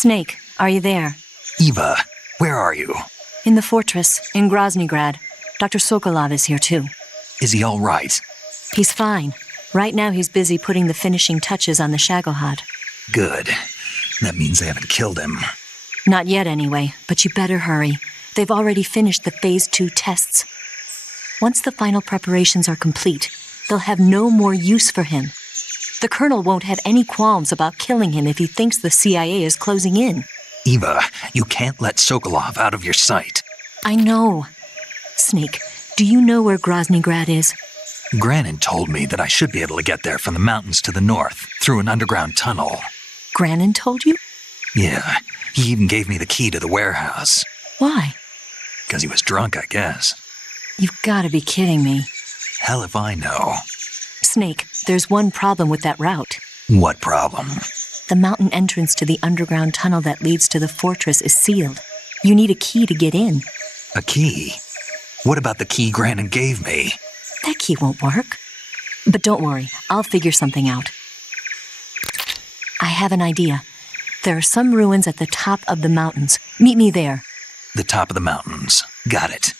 Snake, are you there? Eva, where are you? In the fortress, in Groznygrad. Dr. Sokolov is here too. Is he all right? He's fine. Right now he's busy putting the finishing touches on the Shagohod. Good. That means they haven't killed him. Not yet anyway, but you better hurry. They've already finished the Phase 2 tests. Once the final preparations are complete, they'll have no more use for him. The Colonel won't have any qualms about killing him if he thinks the CIA is closing in. Eva, you can't let Sokolov out of your sight. I know. Snake, do you know where Groznygrad is? Granin told me that I should be able to get there from the mountains to the north, through an underground tunnel. Granin told you? Yeah, he even gave me the key to the warehouse. Why? Because he was drunk, I guess. You've got to be kidding me. Hell if I know. Snake, there's one problem with that route. What problem? The mountain entrance to the underground tunnel that leads to the fortress is sealed. You need a key to get in. A key? What about the key Granin gave me? That key won't work. But don't worry, I'll figure something out. I have an idea. There are some ruins at the top of the mountains. Meet me there. The top of the mountains. Got it.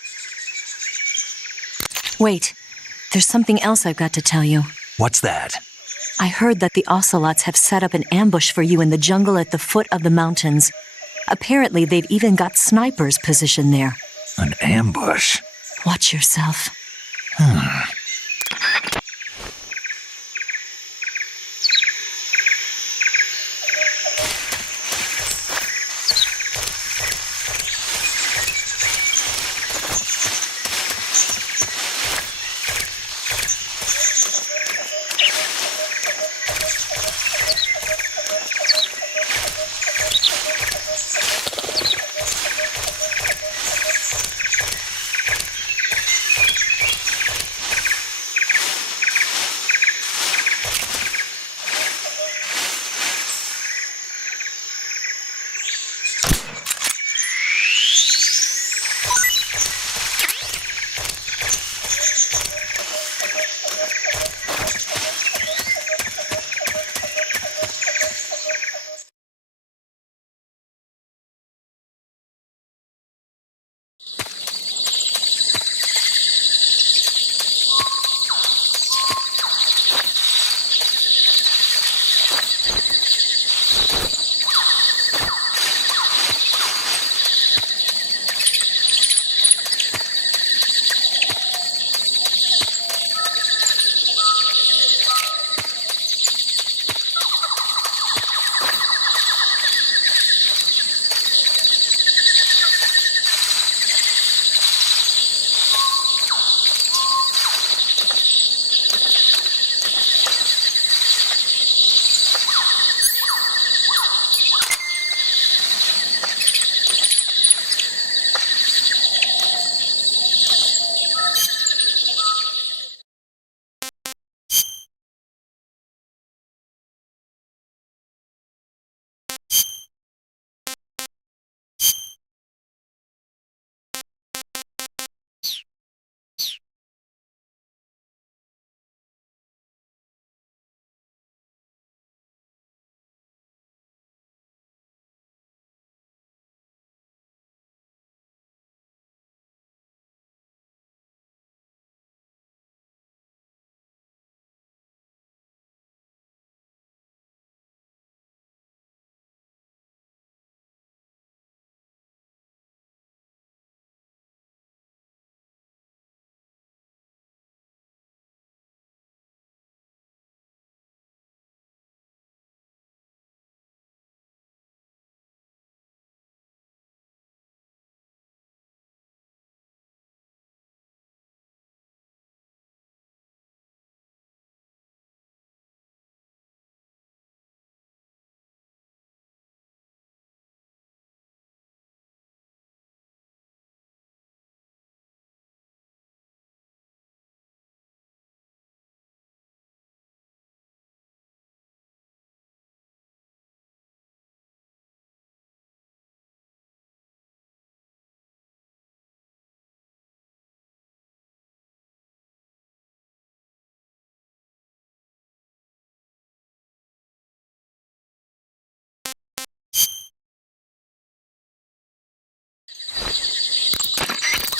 Wait, there's something else I've got to tell you. What's that? I heard that the Ocelots have set up an ambush for you in the jungle at the foot of the mountains. Apparently, they've even got snipers positioned there. An ambush? Watch yourself.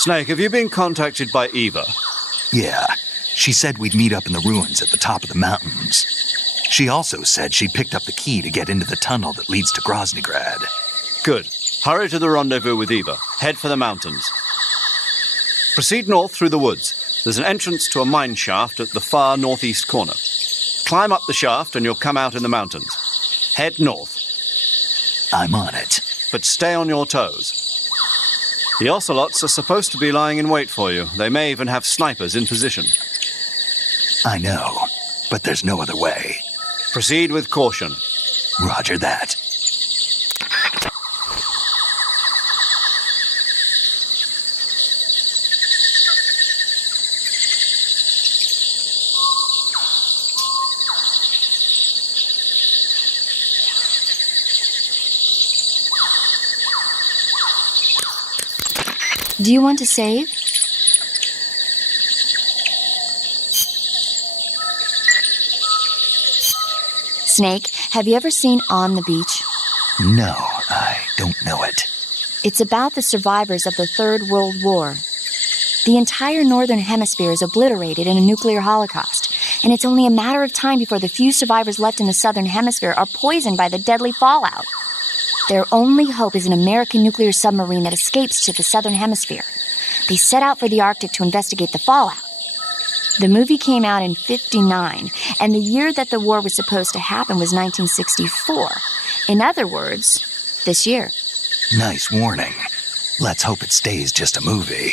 Snake, have you been contacted by Eva? Yeah, she said we'd meet up in the ruins at the top of the mountains. She also said she picked up the key to get into the tunnel that leads to Groznygrad. Good. Hurry to the rendezvous with Eva. Head for the mountains. Proceed north through the woods. There's an entrance to a mine shaft at the far northeast corner. Climb up the shaft and you'll come out in the mountains. Head north. I'm on it. But stay on your toes. The ocelots are supposed to be lying in wait for you. They may even have snipers in position. I know, but there's no other way. Proceed with caution. Roger that. Do you want to save? Snake, have you ever seen On the Beach? No, I don't know it. It's about the survivors of the Third World War. The entire northern hemisphere is obliterated in a nuclear holocaust, and it's only a matter of time before the few survivors left in the southern hemisphere are poisoned by the deadly fallout. Their only hope is an American nuclear submarine that escapes to the southern hemisphere. They set out for the Arctic to investigate the fallout. The movie came out in '59, and the year that the war was supposed to happen was 1964. In other words, this year. Nice warning. Let's hope it stays just a movie.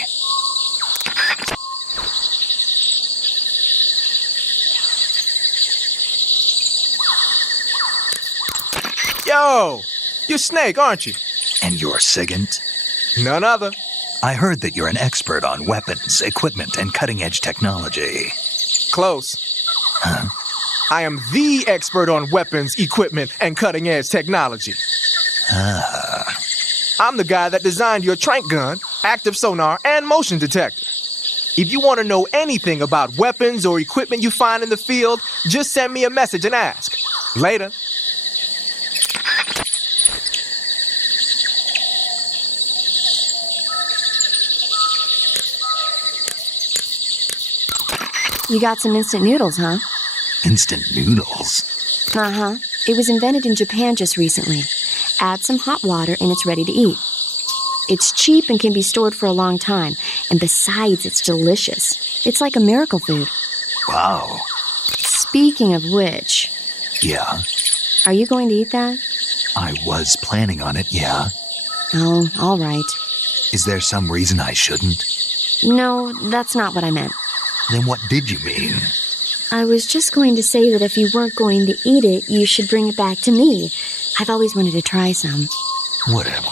Yo! You're Snake, aren't you? And you're Sigint? None other. I heard that you're an expert on weapons, equipment, and cutting-edge technology. Close. Huh? I am the expert on weapons, equipment, and cutting-edge technology. Ah. I'm the guy that designed your trank gun, active sonar, and motion detector. If you want to know anything about weapons or equipment you find in the field, just send me a message and ask. Later. You got some instant noodles, huh? Instant noodles? Uh-huh. It was invented in Japan just recently. Add some hot water and it's ready to eat. It's cheap and can be stored for a long time. And besides, it's delicious. It's like a miracle food. Wow. Speaking of which... Yeah? Are you going to eat that? I was planning on it, yeah. Oh, all right. Is there some reason I shouldn't? No, that's not what I meant. Then what did you mean? I was just going to say that if you weren't going to eat it, you should bring it back to me. I've always wanted to try some. Whatever.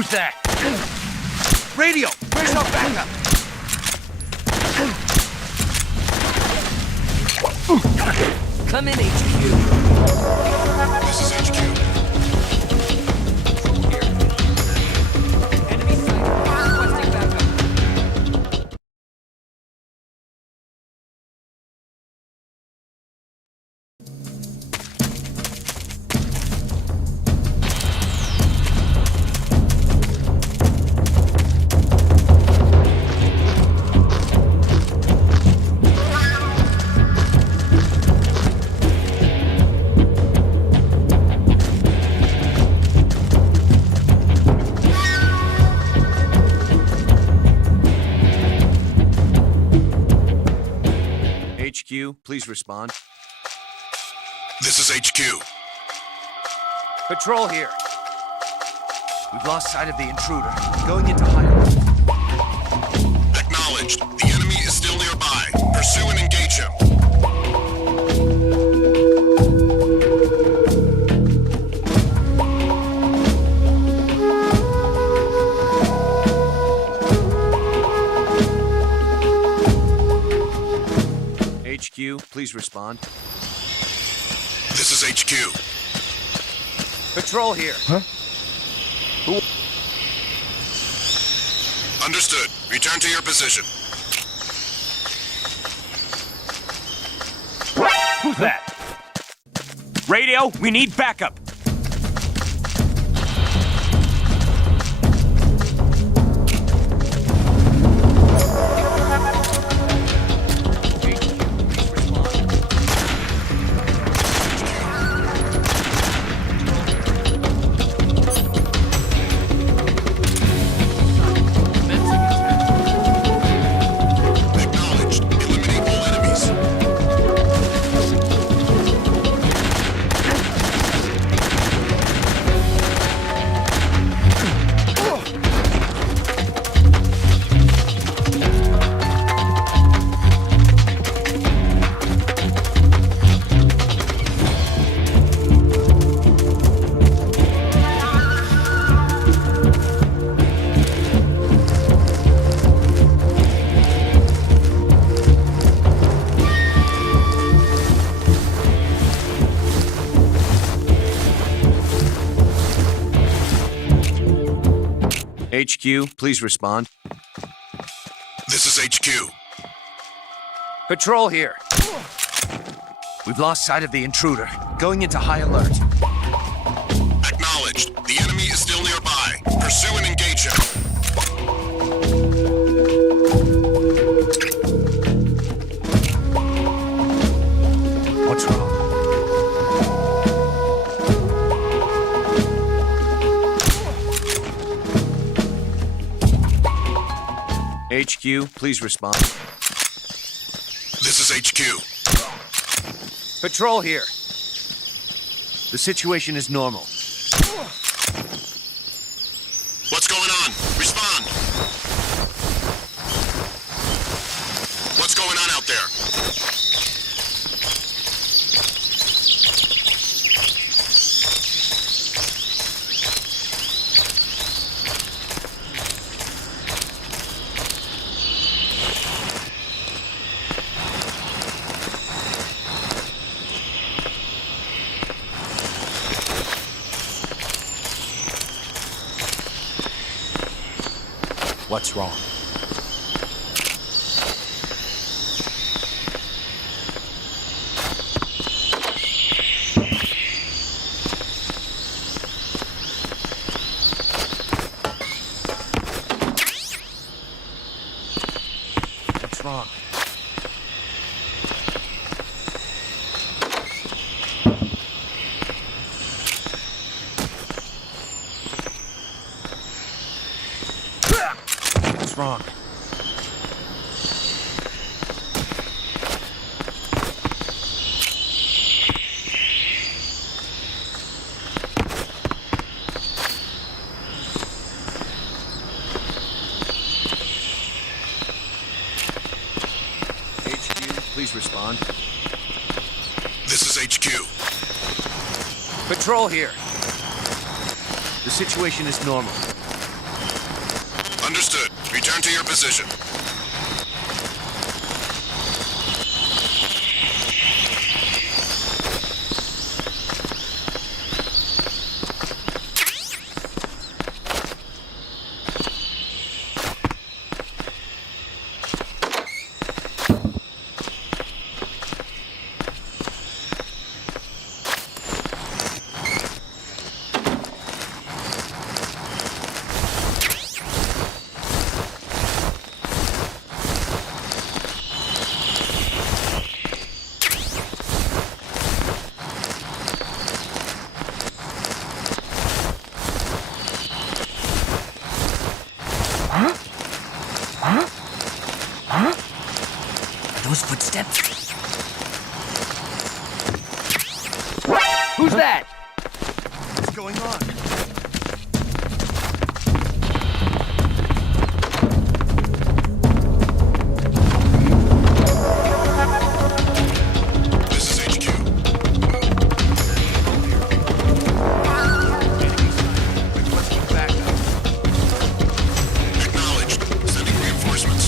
Who's that? Radio, where's our backup? Come in, HQ. This is HQ. Enemy sighted. Requesting backup. HQ, please respond. This is HQ. Patrol here. We've lost sight of the intruder. Going into higher. Acknowledged. The enemy is still nearby. Pursue and engage him. HQ, please respond. This is HQ. Patrol here. Understood. Return to your position. Who's that? Radio, we need backup. Acknowledged. Eliminate all enemies. HQ, please respond. This is HQ. Patrol here. We've lost sight of the intruder. Going into high alert. Acknowledged. The enemy is still nearby. Pursue and engage him. What's wrong? HQ, please respond. This is HQ. Patrol here. The situation is normal. What's going on? Respond. What's going on out there? What's wrong? What's wrong? What's wrong? HQ, please respond. This is HQ. Patrol here. The situation is normal. Understood. Return to your position. Those footsteps? Who's that? What's going on? This is HQ. Requesting backup. Acknowledged. Sending reinforcements.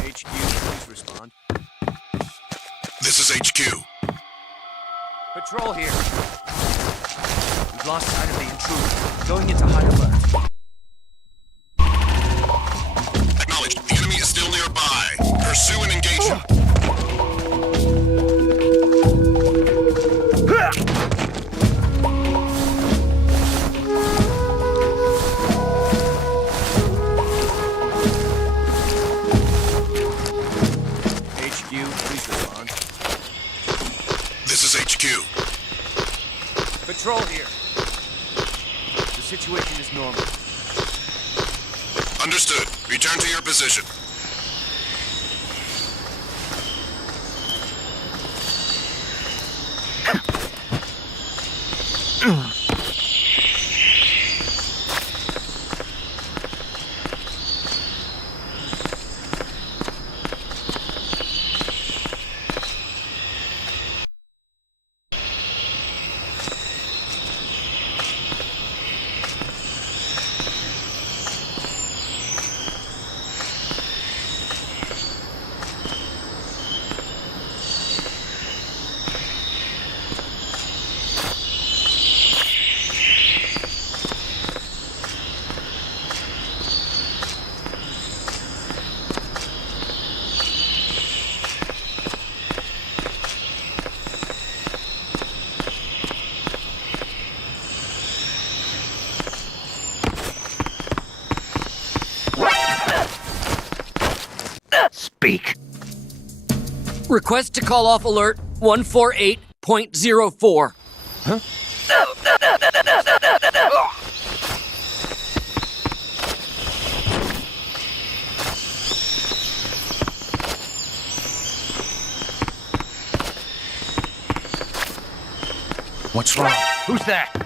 HQ, please respond. This is HQ. Patrol here. We've lost sight of the intruder. Going into high alert. Acknowledged. The enemy is still nearby. Pursue and engage him. HQ, please respond. This is HQ. Patrol here. The situation is normal. Understood. Return to your position. Speak. Request to call off alert 148.04. What's wrong? Who's that?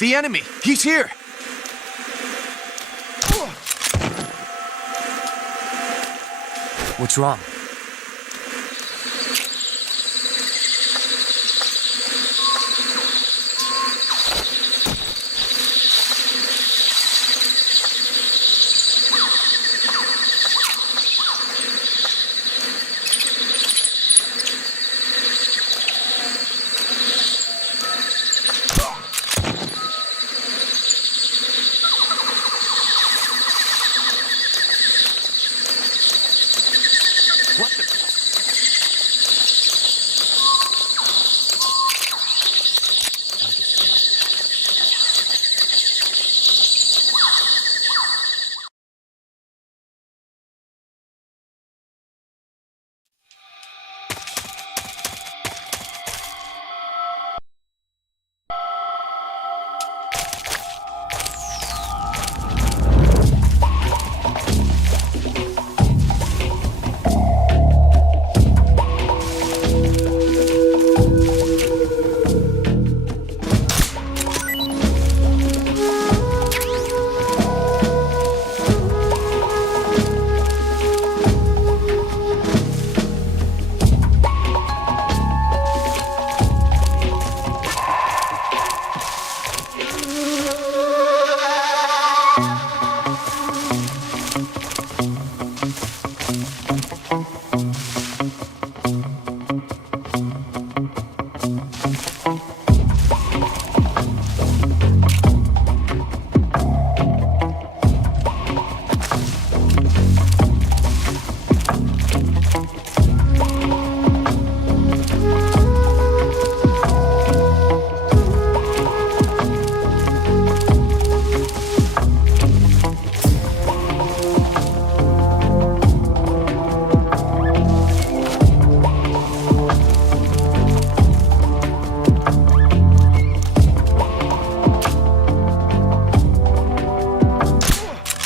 The enemy! He's here! What's wrong? What the...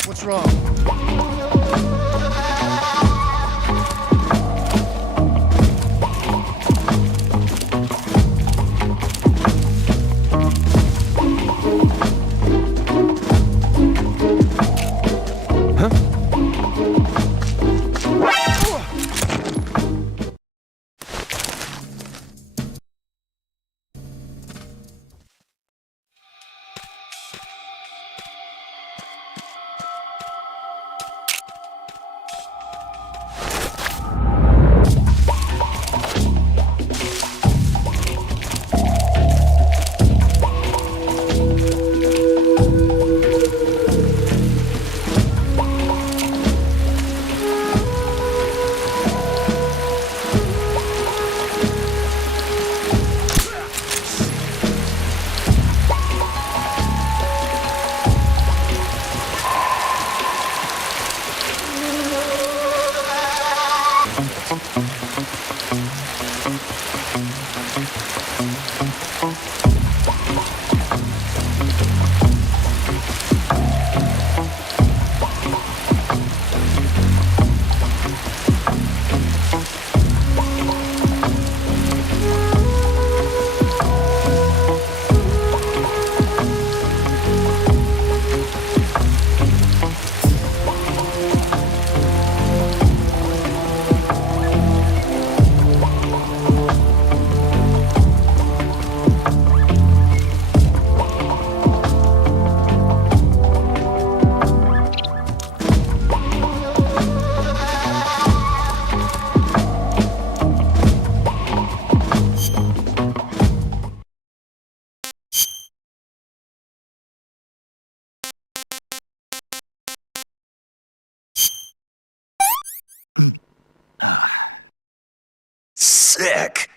What's wrong? Sick!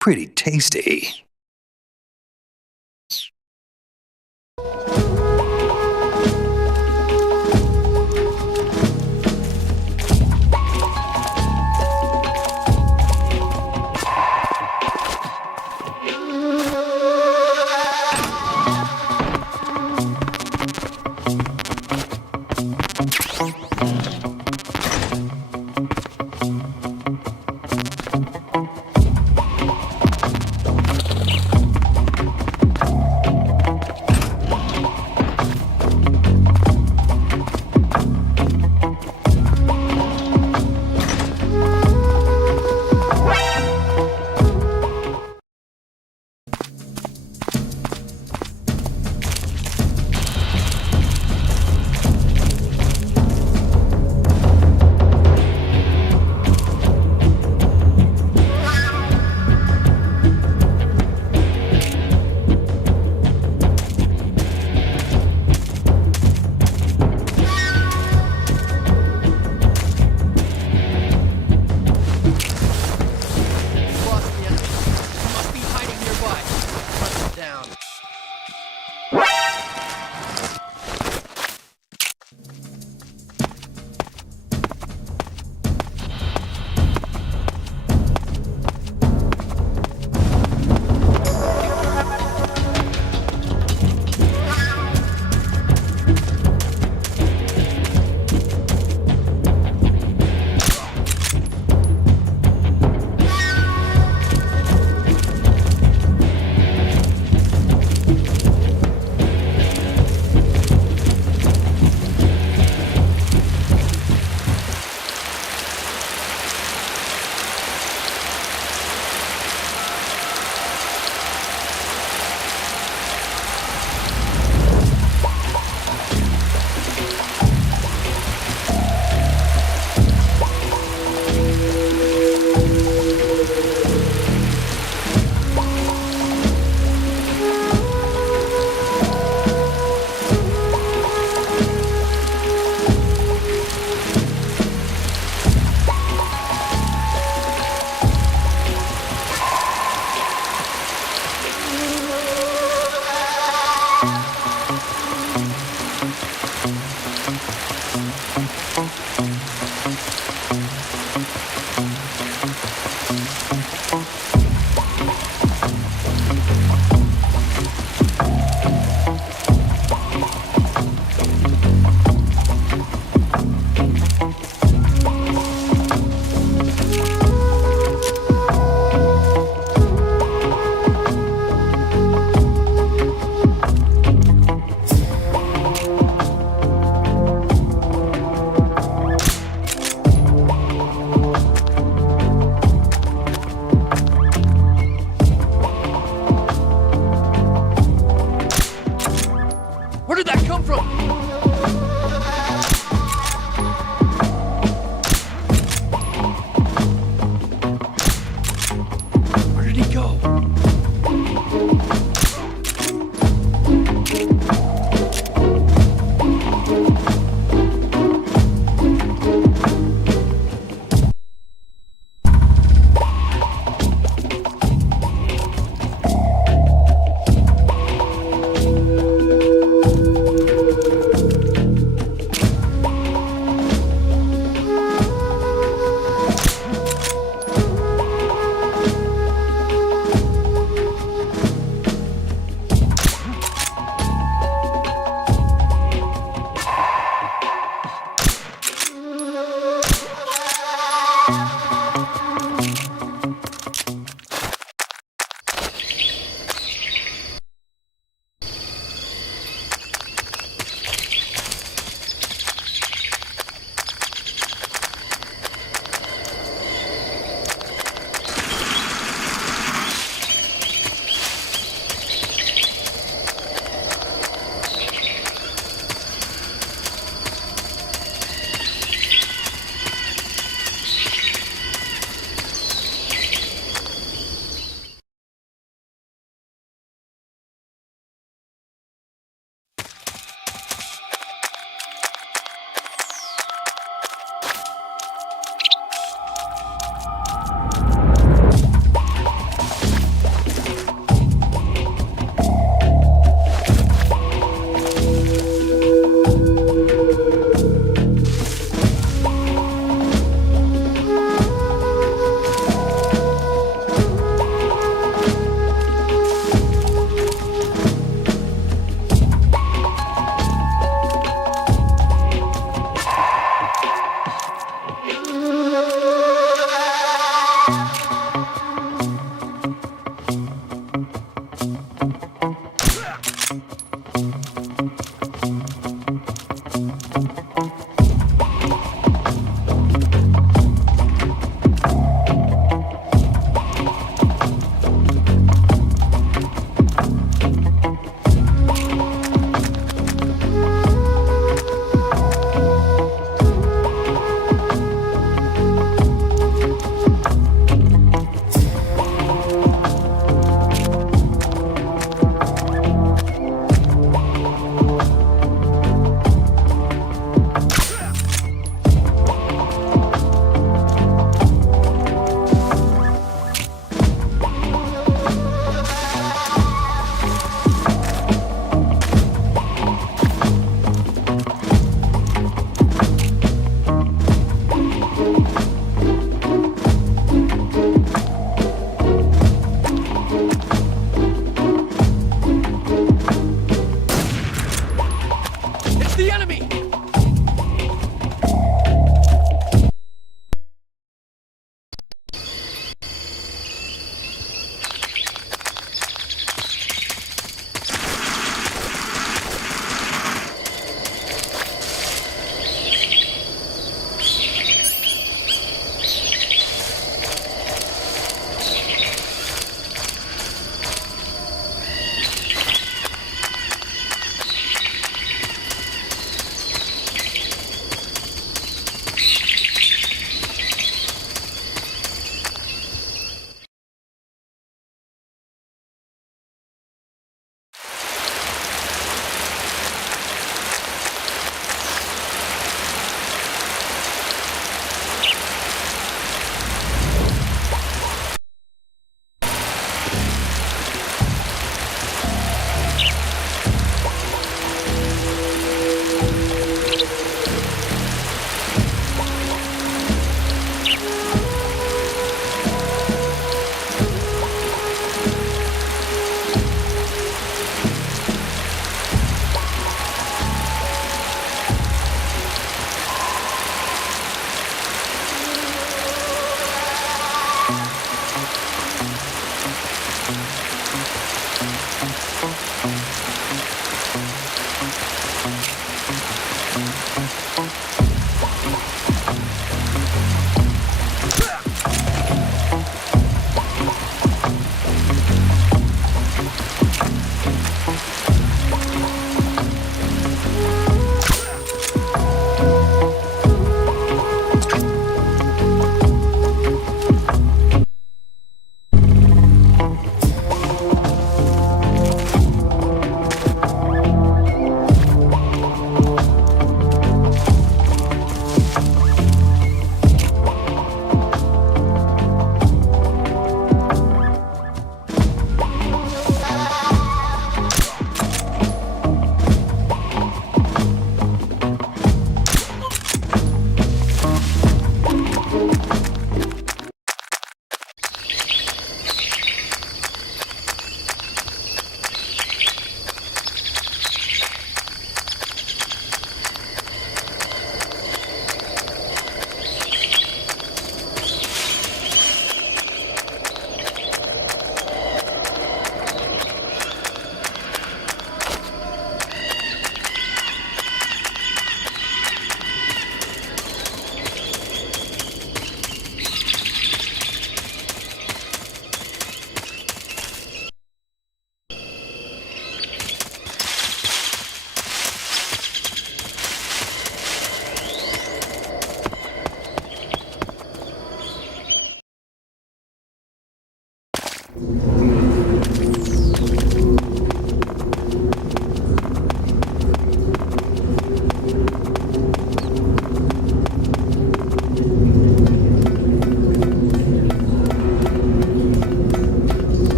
Pretty tasty.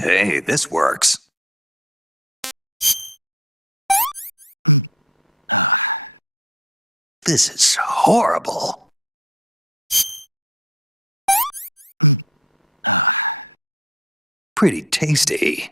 Hey, this works. This is horrible. Pretty tasty.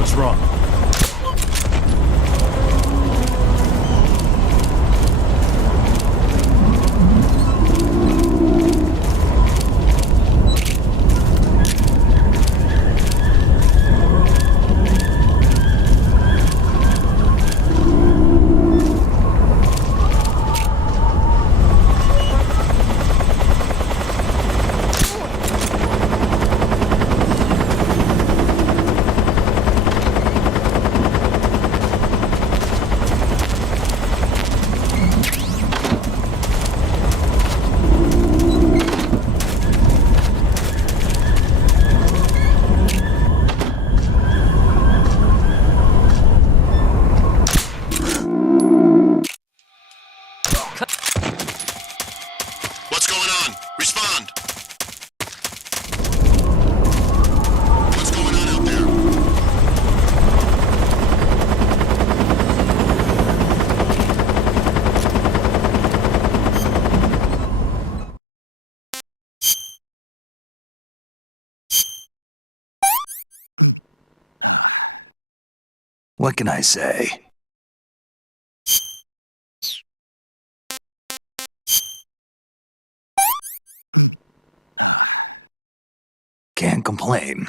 What's wrong? What's going on? Respond! What's going on out there? What can I say? Can't complain.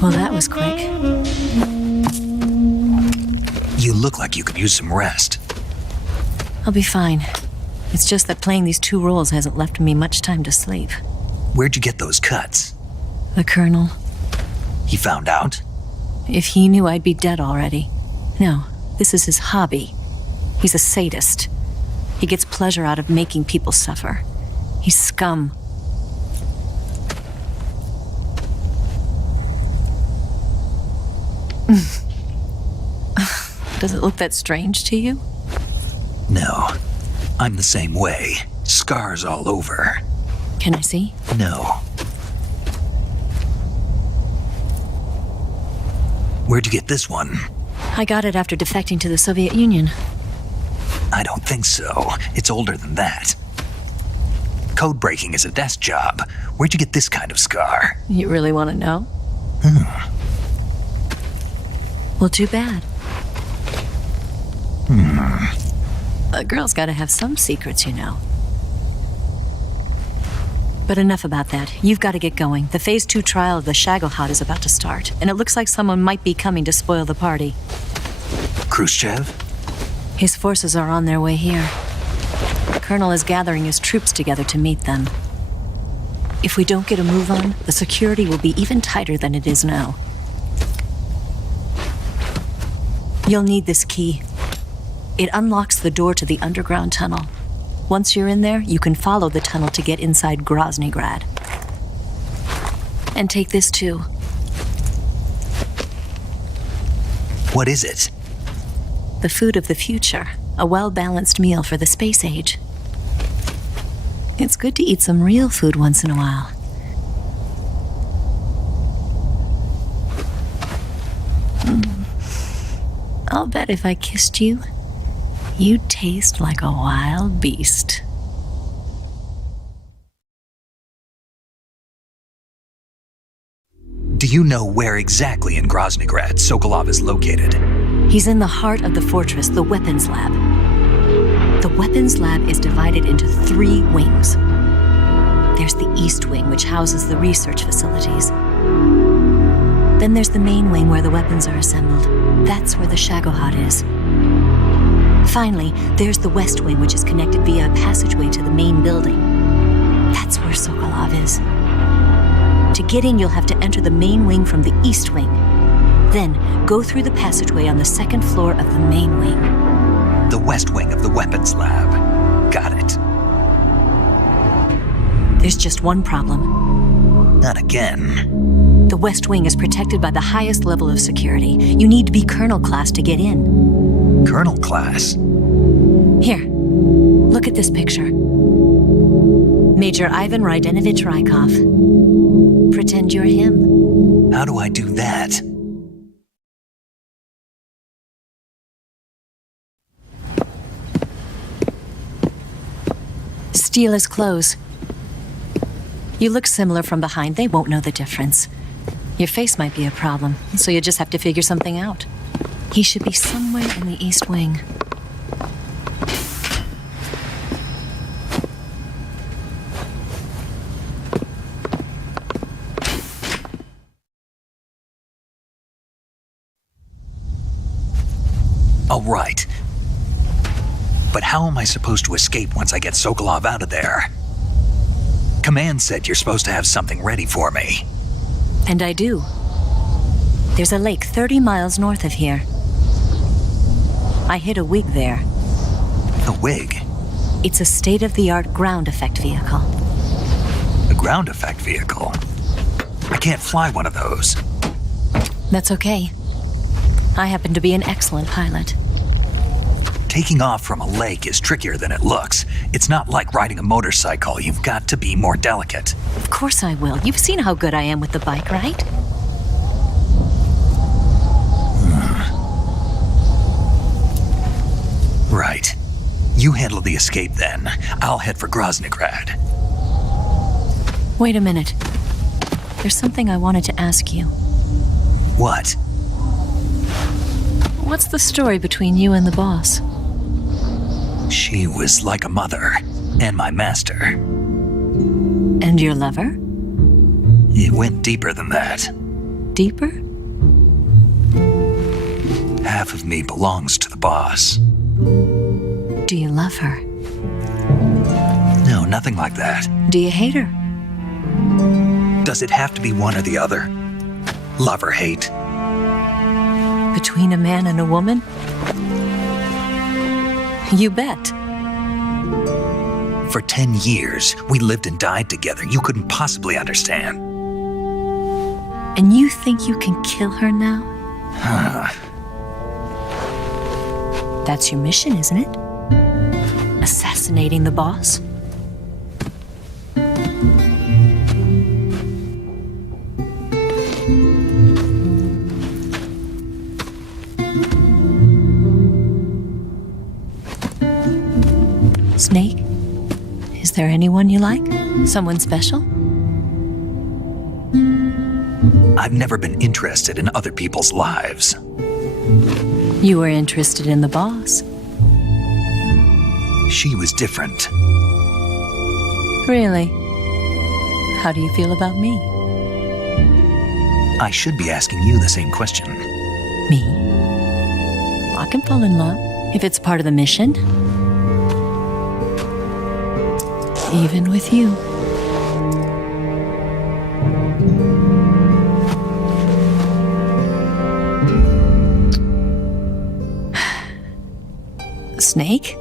Well, that was quick. You look like you could use some rest. I'll be fine. It's just that playing these two roles hasn't left me much time to sleep. Where'd you get those cuts? The Colonel. He found out? If he knew, I'd be dead already. No, this is his hobby. He's a sadist. He gets pleasure out of making people suffer. He's scum. Does it look that strange to you? No. I'm the same way. Scars all over. Can I see? No. Where'd you get this one? I got it after defecting to the Soviet Union. I don't think so. It's older than that. Code breaking is a desk job. Where'd you get this kind of scar? You really want to know? Well, too bad. A girl's got to have some secrets, you know. But enough about that. You've got to get going. The Phase 2 trial of the Shagelhot is about to start, and it looks like someone might be coming to spoil the party. Khrushchev? His forces are on their way here. The Colonel is gathering his troops together to meet them. If we don't get a move on, the security will be even tighter than it is now. You'll need this key. It unlocks the door to the underground tunnel. Once you're in there, you can follow the tunnel to get inside Groznygrad. And take this too. What is it? The food of the future. A well-balanced meal for the space age. It's good to eat some real food once in a while. I'll bet if I kissed you, you'd taste like a wild beast. Do you know where exactly in Groznygrad Sokolov is located? He's in the heart of the fortress, the weapons lab. The weapons lab is divided into 3 wings. There's the East Wing, which houses the research facilities. Then there's the main wing where the weapons are assembled. That's where the Shagohod is. Finally, there's the West Wing, which is connected via a passageway to the main building. That's where Sokolov is. To get in, you'll have to enter the main wing from the East Wing. Then, go through the passageway on the 2nd floor of the main wing. The West Wing of the weapons lab. Got it. There's just one problem. Not again. The West Wing is protected by the highest level of security. You need to be Colonel class to get in. Colonel class? Here, look at this picture. Major Ivan Rydenovich Rykov. Pretend you're him. How do I do that? Steal his clothes. You look similar from behind. They won't know the difference. Your face might be a problem, so you just have to figure something out. He should be somewhere in the East Wing. All right. But how am I supposed to escape once I get Sokolov out of there? Command said you're supposed to have something ready for me. And I do. There's a lake 30 miles north of here. I hid a wig there. A wig? It's a state-of-the-art ground effect vehicle. A ground effect vehicle? I can't fly one of those. That's okay. I happen to be an excellent pilot. Taking off from a lake is trickier than it looks. It's not like riding a motorcycle. You've got to be more delicate. Of course I will. You've seen how good I am with the bike, right? Right. You handle the escape then. I'll head for Groznygrad. Wait a minute. There's something I wanted to ask you. What? What's the story between you and the boss? She was like a mother, and my master. And your lover? It went deeper than that. Deeper? Half of me belongs to the boss. Do you love her? No, nothing like that. Do you hate her? Does it have to be one or the other? Love or hate? Between a man and a woman? You bet. For 10 years, we lived and died together. You couldn't possibly understand. And you think you can kill her now? That's your mission, isn't it? Assassinating the boss? Snake? Is there anyone you like? Someone special? I've never been interested in other people's lives. You were interested in the boss. She was different. Really? How do you feel about me? I should be asking you the same question. Me? I can fall in love if it's part of the mission. Even with you. Snake?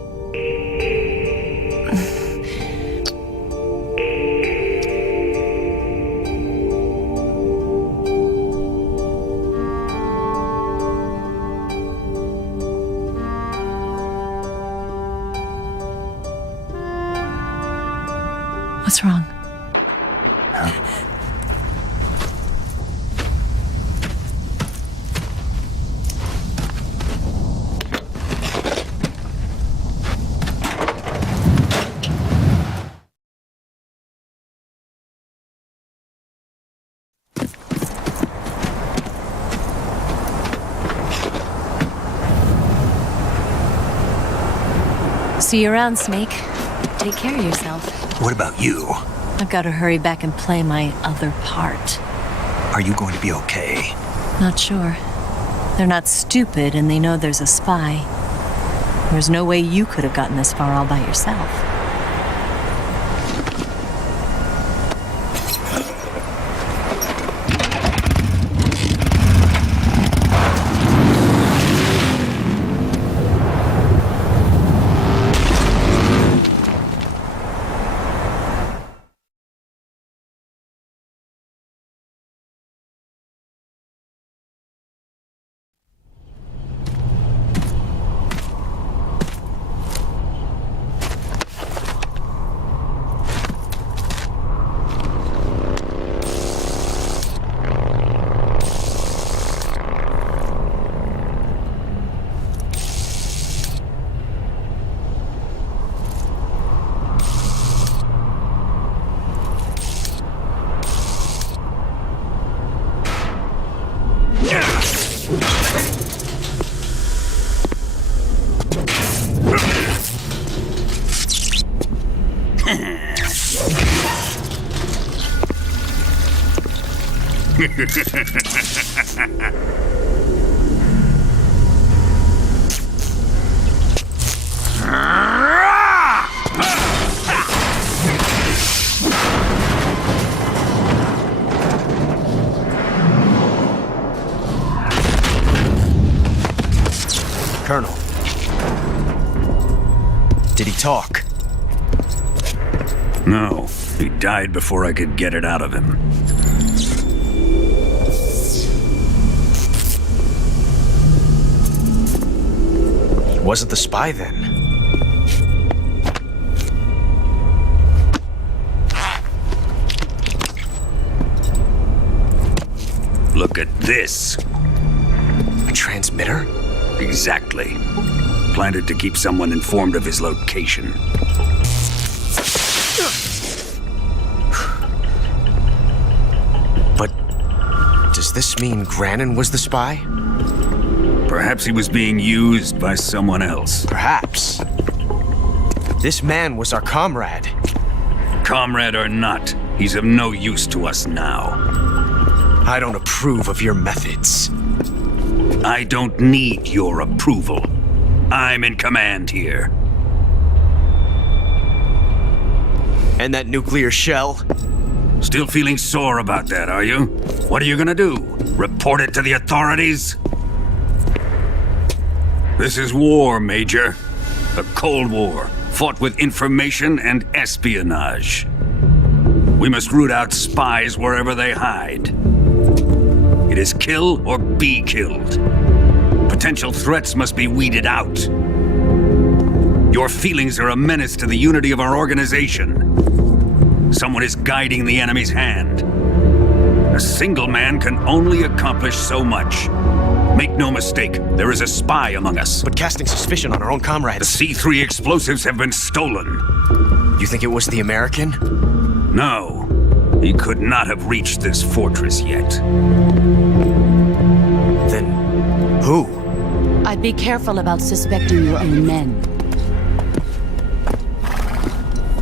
What's wrong? See you around, Snake. Take care of yourself. What about you? I've got to hurry back and play my other part. Are you going to be okay? Not sure. They're not stupid and they know there's a spy. There's no way you could have gotten this far all by yourself. Colonel. Did he talk? No, he died before I could get it out of him. He wasn't the spy then. Look at this. A transmitter? Exactly. Planted to keep someone informed of his location. But does this mean Grannon was the spy? Perhaps he was being used by someone else. Perhaps. This man was our comrade. Comrade or not, he's of no use to us now. I don't approve of your methods. I don't need your approval. I'm in command here. And that nuclear shell? Still feeling sore about that, are you? What are you gonna do? Report it to the authorities? This is war, Major. A Cold War, fought with information and espionage. We must root out spies wherever they hide. It is kill or be killed. Potential threats must be weeded out. Your feelings are a menace to the unity of our organization. Someone is guiding the enemy's hand. A single man can only accomplish so much. Make no mistake, there is a spy among us. But casting suspicion on our own The comrades. C3 explosives have been stolen. You think it was the American? No, he could not have reached this fortress yet. Then who? I'd be careful about suspecting your own men.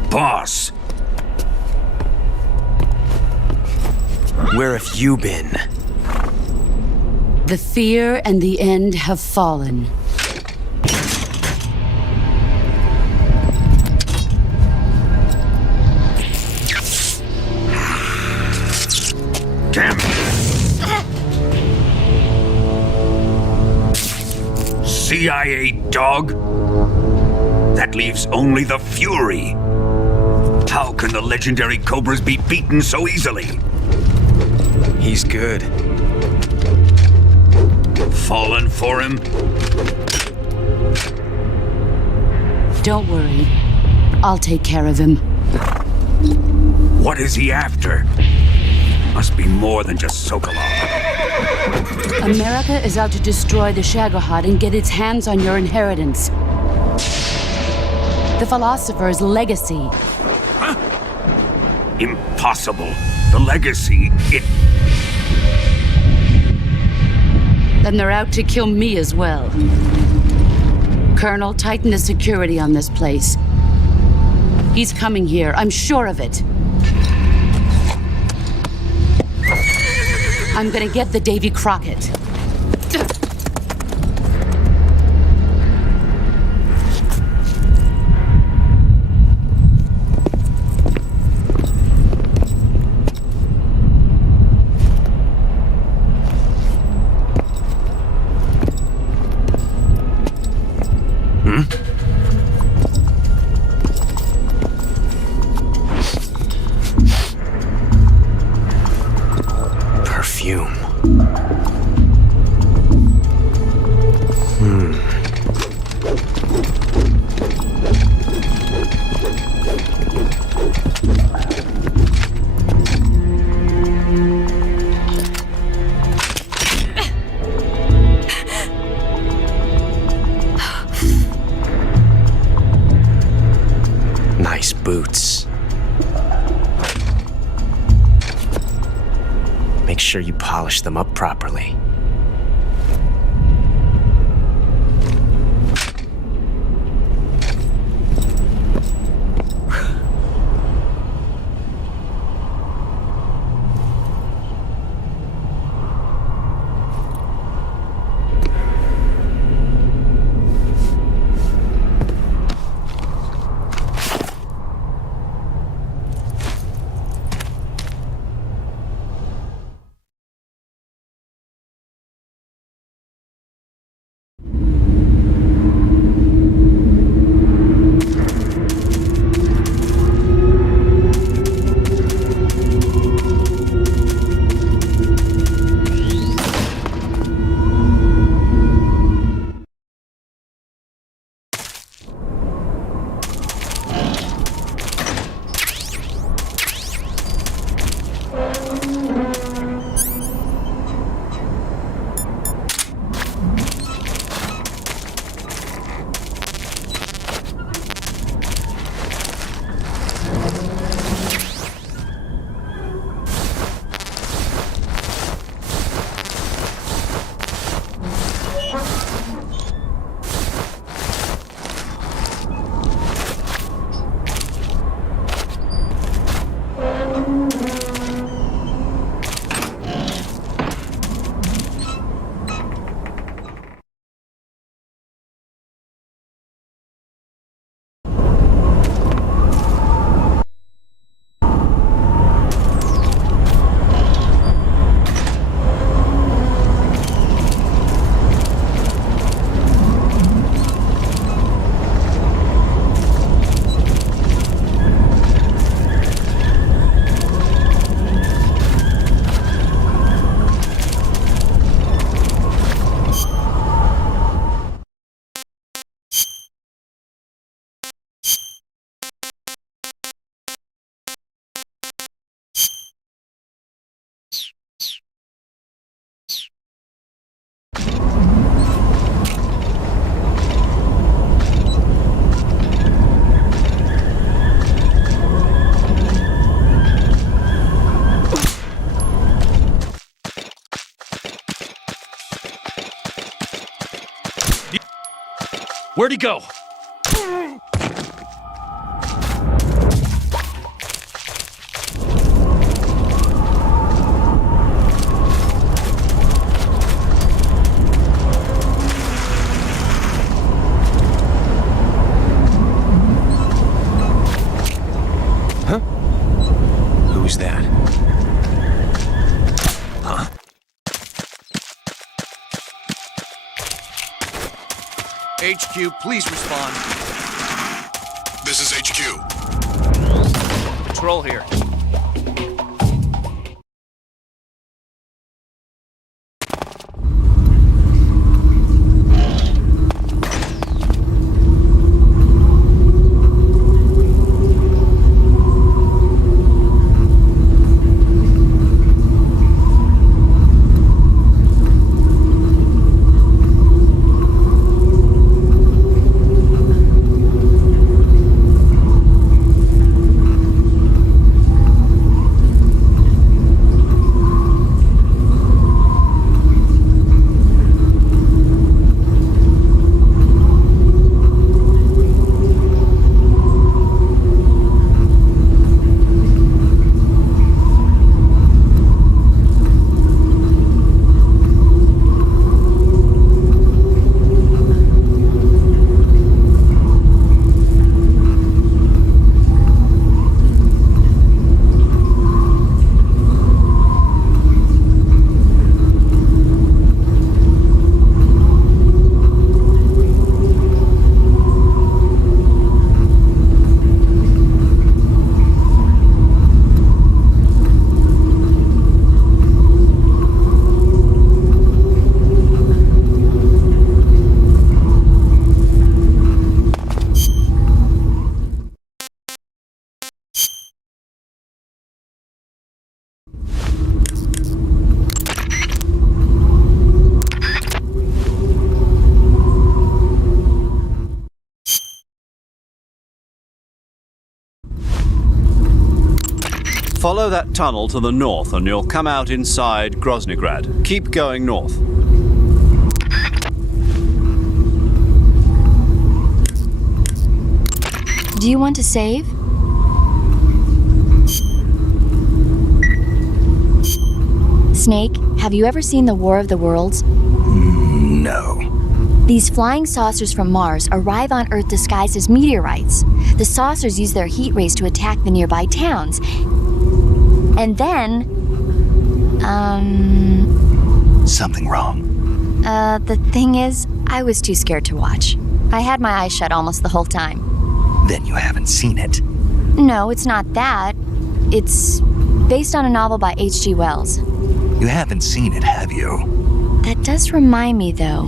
Boss, Where have you been? The fear and the end have fallen. damn it. CIA dog. That leaves only the Fury. How can the legendary Cobras be beaten so easily? He's good. Fallen for him? Don't worry. I'll take care of him. What is he after? Must be more than just Sokolov. America is out to destroy the Shagohod and get its hands on your inheritance. The philosopher's legacy. Huh? Impossible. The legacy, Then they're out to kill me as well. Colonel, tighten the security on this place. He's coming here, I'm sure of it. I'm gonna get the Davy Crockett. Perfume. Nice boots. Make sure you polish them up properly. Where'd he go? Huh? Who's that? Huh? HQ, please respond. Patrol here. Follow that tunnel to the north and you'll come out inside Groznygrad. Keep going north. Do you want to save? Snake, have you ever seen the War of the Worlds? No. These flying saucers from Mars arrive on Earth disguised as meteorites. The saucers use their heat rays to attack the nearby towns. And then, Something wrong. the thing is, I was too scared to watch. I had my eyes shut almost the whole time. Then you haven't seen it. No, it's not that. It's based on a novel by H.G. Wells. You haven't seen it, have you? That does remind me, though.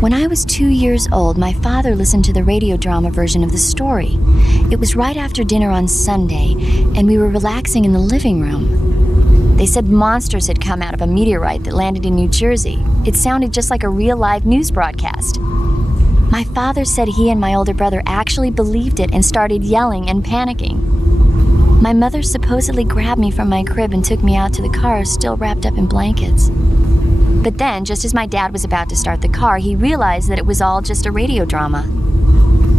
When I was 2 years old, my father listened to the radio drama version of the story. It was right after dinner on Sunday, and we were relaxing in the living room. They said monsters had come out of a meteorite that landed in New Jersey. It sounded just like a real live news broadcast. My father said he and my older brother actually believed it and started yelling and panicking. My mother supposedly grabbed me from my crib and took me out to the car, still wrapped up in blankets. But then, just as my dad was about to start the car, he realized that it was all just a radio drama.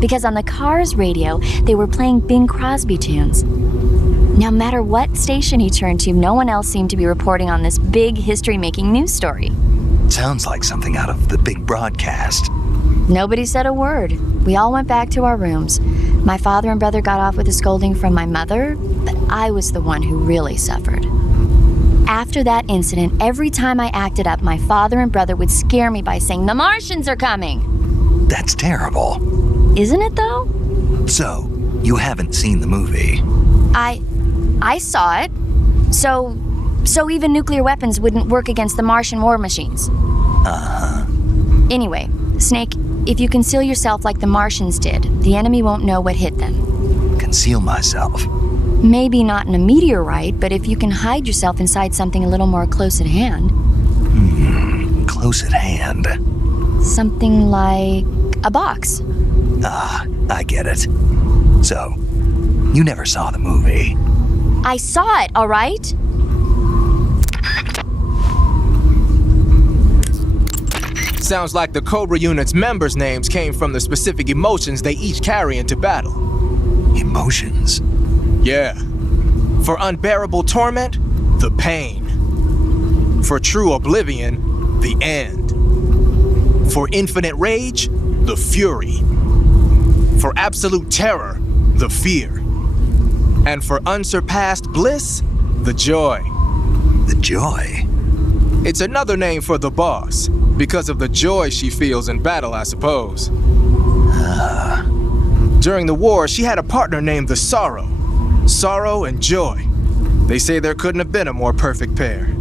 Because on the car's radio, they were playing Bing Crosby tunes. No matter what station he turned to, no one else seemed to be reporting on this big history-making news story. Sounds like something out of the big broadcast. Nobody said a word. We all went back to our rooms. My father and brother got off with a scolding from my mother, but I was the one who really suffered. After that incident, every time I acted up, my father and brother would scare me by saying, "The Martians are coming!" That's terrible. Isn't it, though? So, you haven't seen the movie? I saw it. So even nuclear weapons wouldn't work against the Martian war machines. Uh-huh. Anyway, Snake, if you conceal yourself like the Martians did, the enemy won't know what hit them. Conceal myself? Maybe not in a meteorite, but if you can hide yourself inside something a little more close at hand. Close at hand. Something like a box. Ah, I get it. So, you never saw the movie? I saw it, all right? Sounds like the Cobra Unit's members' names came from the specific emotions they each carry into battle. Emotions? Yeah. For unbearable torment, the pain. For true oblivion, the end. For infinite rage, the fury. For absolute terror, the fear. And for unsurpassed bliss, the joy. The joy? It's another name for the boss, because of the joy she feels in battle, I suppose. During the war, she had a partner named the Sorrow. Sorrow and joy. They say there couldn't have been a more perfect pair.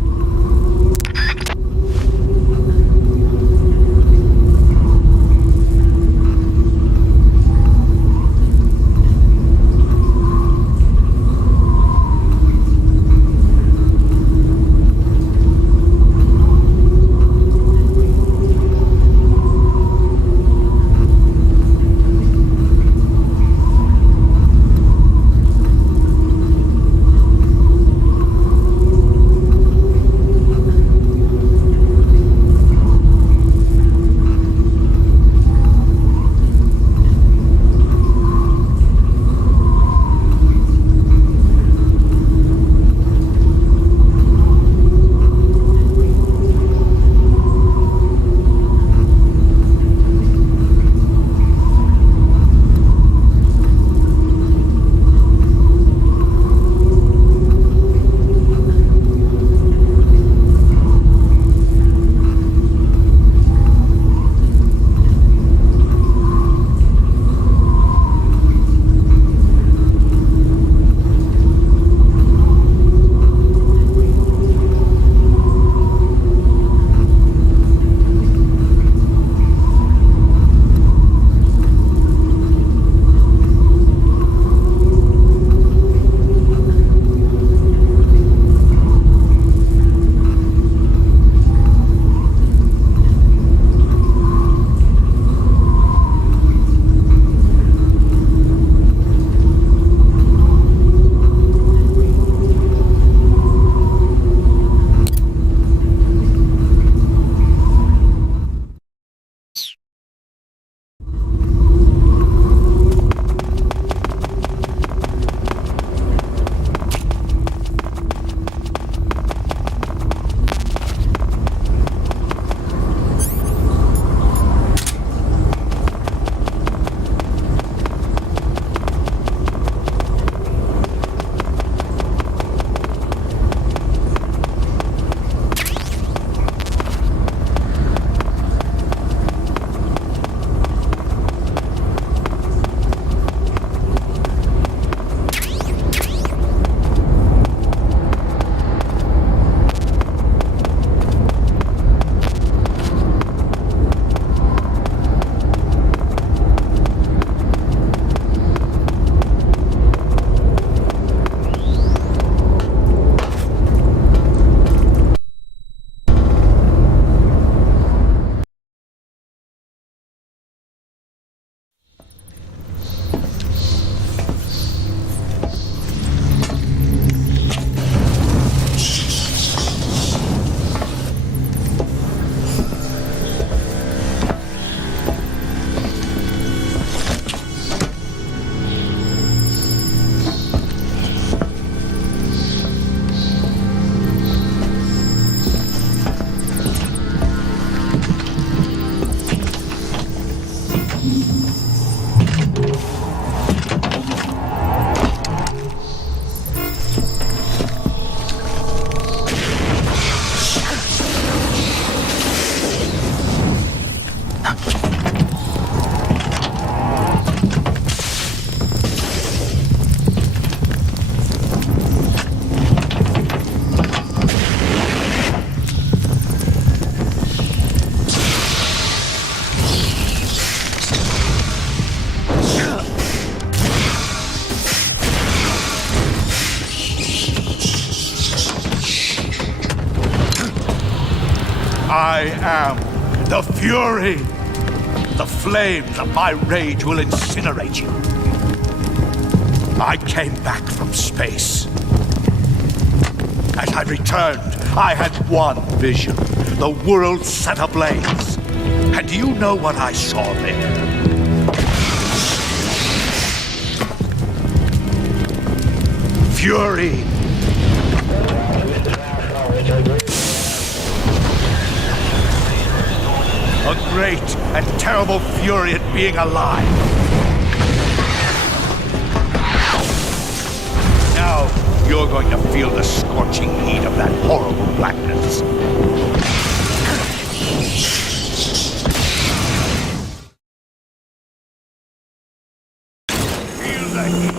I am the Fury. The flames of my rage will incinerate you. I came back from space. As I returned, I had one vision. The world set ablaze. And do you know what I saw there? Fury. A great and terrible fury at being alive. Now, you're going to feel the scorching heat of that horrible blackness. Feel the heat.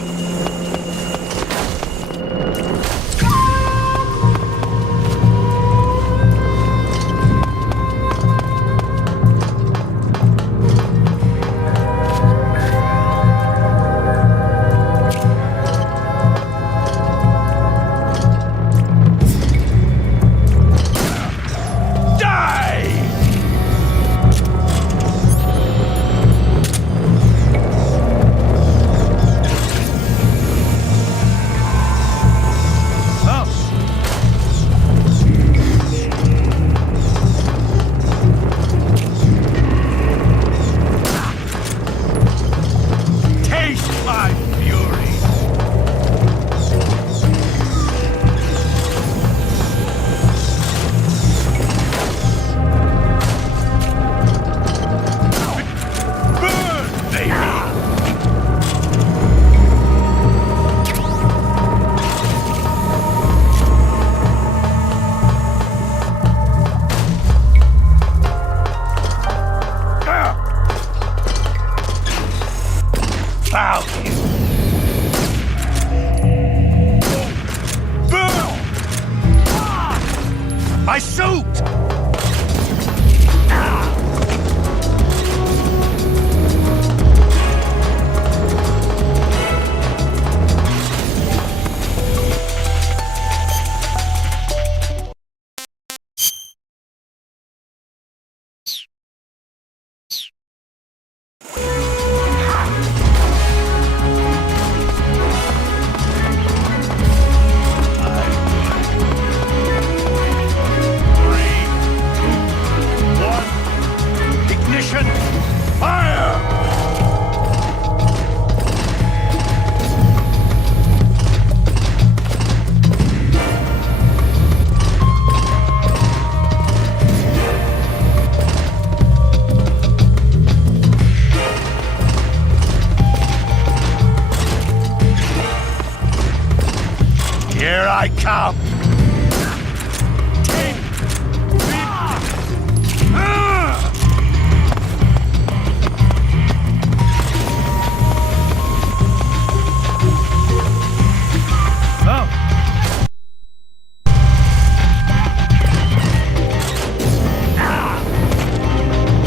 Here I come!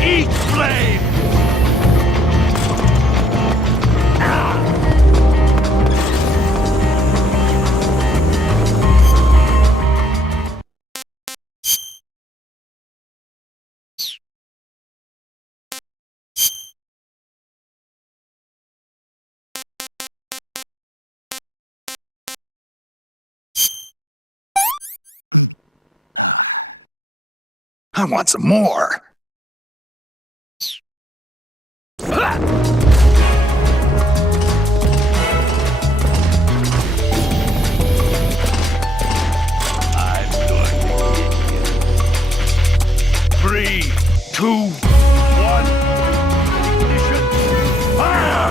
Eat flame! I want some more. I'm going to get you. 3, 2, 1. Ignition. Fire!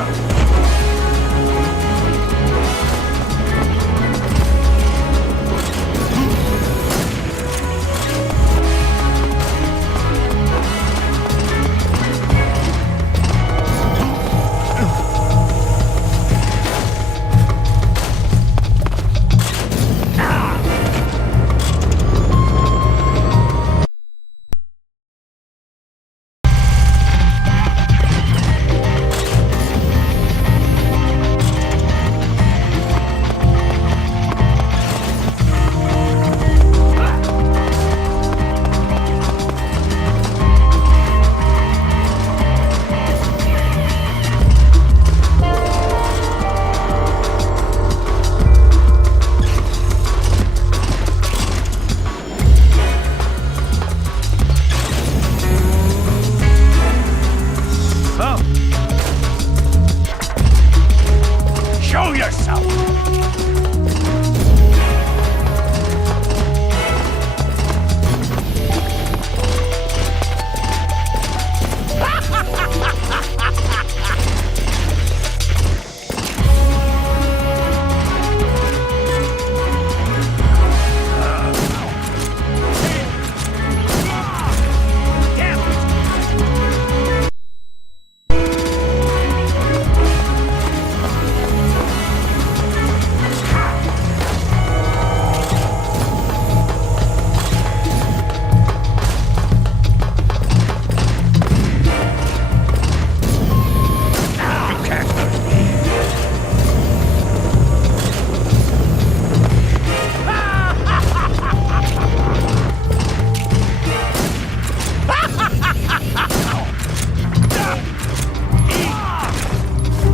Show yourself!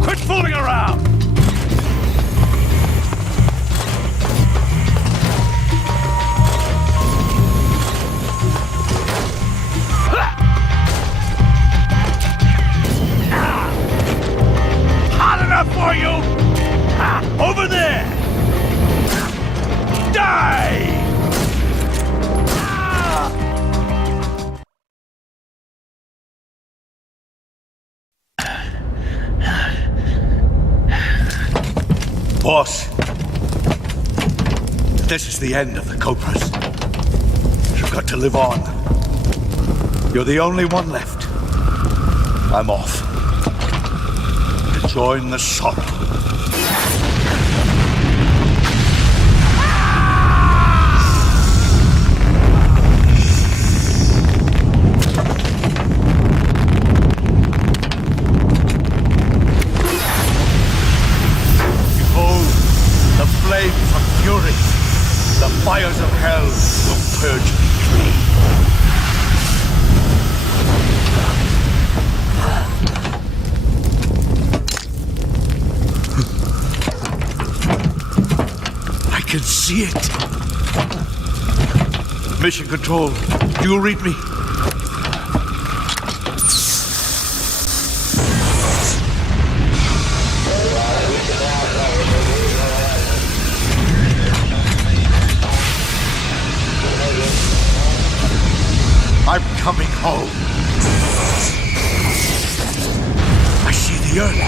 Quit fooling around! Hot enough for you? Over there! Die! Boss, this is the end of the Cobras. You've got to live on. You're the only one left. I'm off. To join the sun. Flames of fury, the fires of hell will purge me clean. I can see it. Mission Control, do you read me? I'm coming home. I see the Earth.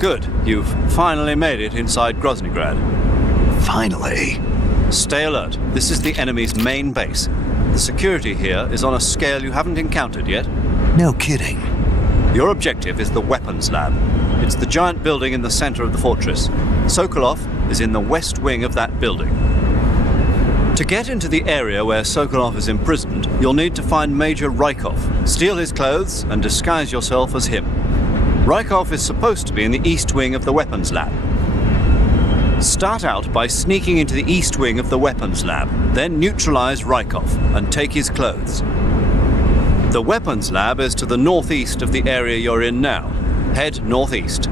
Good. You've finally made it inside Groznygrad. Finally. Stay alert. This is the enemy's main base. The security here is on a scale you haven't encountered yet. No kidding. Your objective is the weapons lab. It's the giant building in the center of the fortress. Sokolov is in the west wing of that building. To get into the area where Sokolov is imprisoned, you'll need to find Major Rykov, steal his clothes, and disguise yourself as him. Rykov is supposed to be in the east wing of the weapons lab. Start out by sneaking into the east wing of the weapons lab, then neutralize Rykov and take his clothes. The weapons lab is to the northeast of the area you're in now. Head northeast.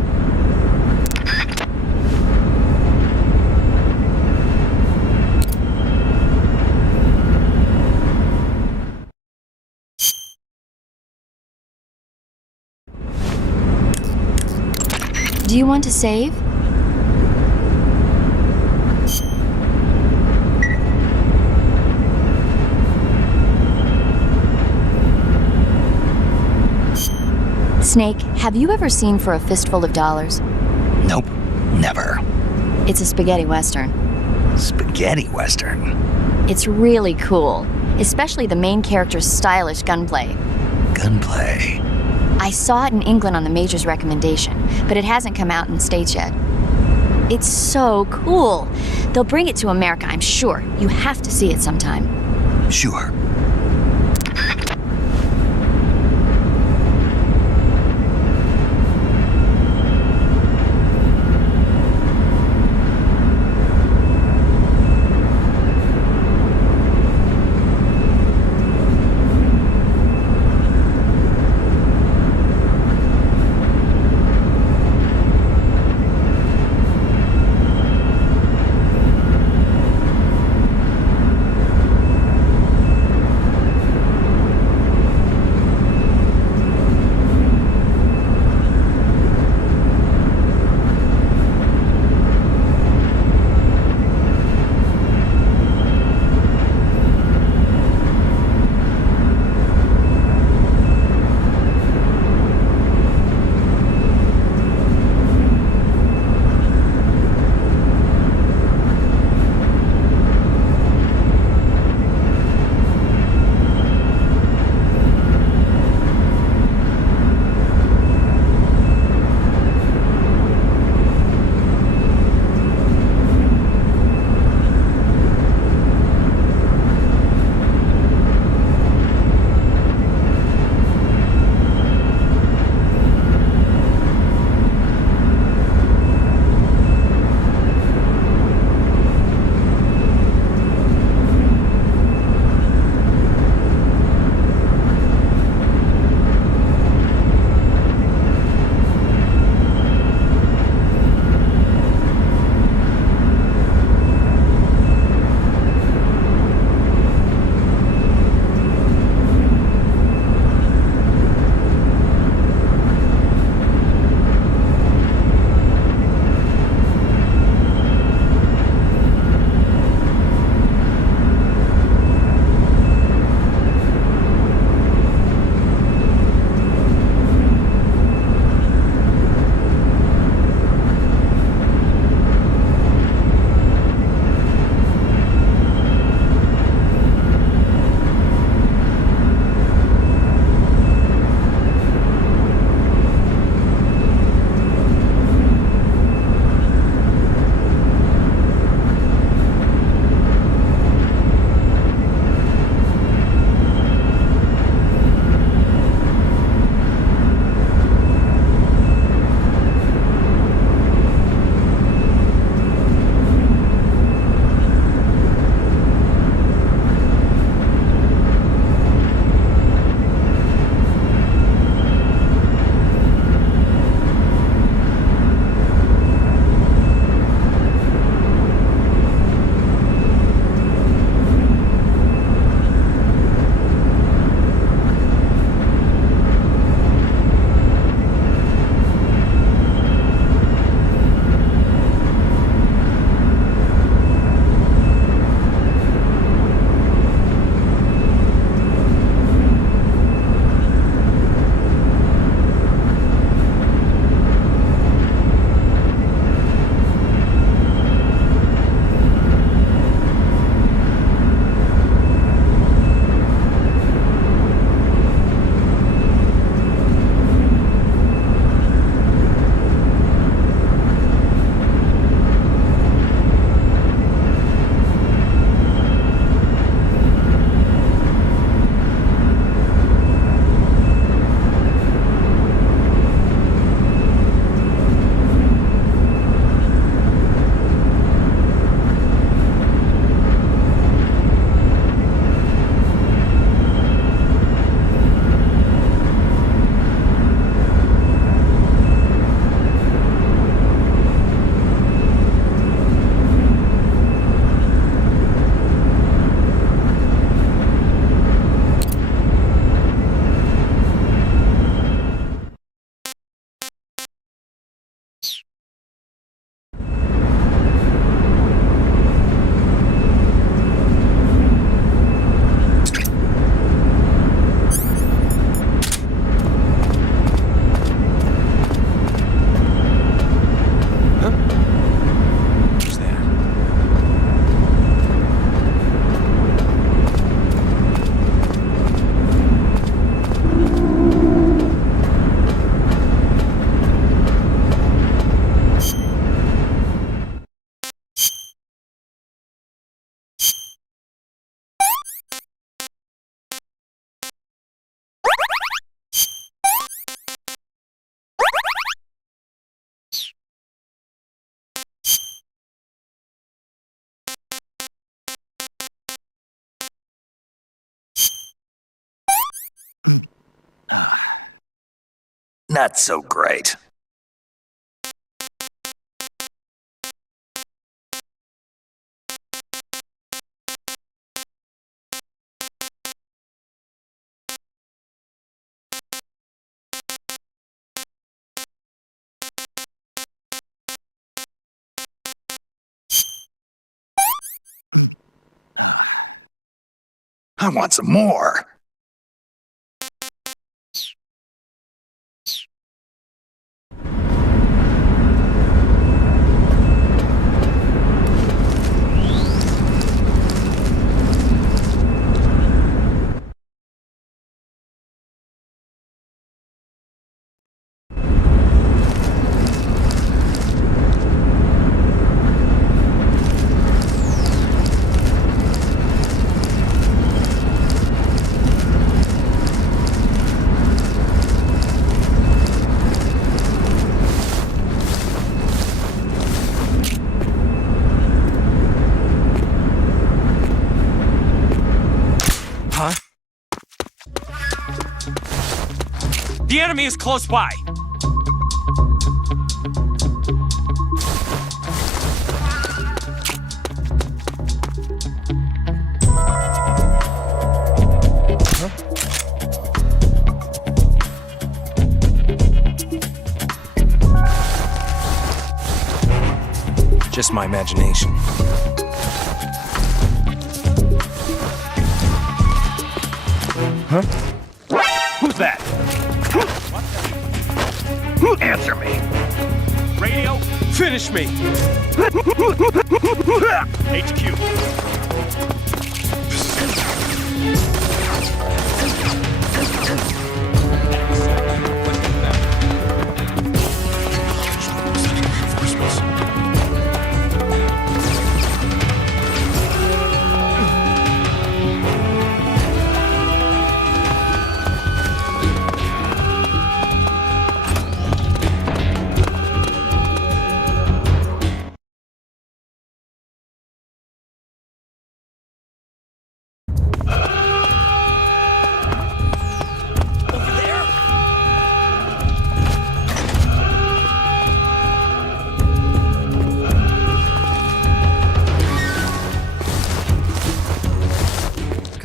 Do you want to save? Snake, have you ever seen For a Fistful of Dollars? Nope, never. It's a spaghetti western. Spaghetti western? It's really cool, especially the main character's stylish gunplay. Gunplay? I saw it in England on the Major's recommendation, but it hasn't come out in the States yet. It's so cool. They'll bring it to America, I'm sure. You have to see it sometime. Sure. not so great. I want some more. Huh? The enemy is close by. Just my imagination. Huh? Who's that? Answer me. Radio, finish me.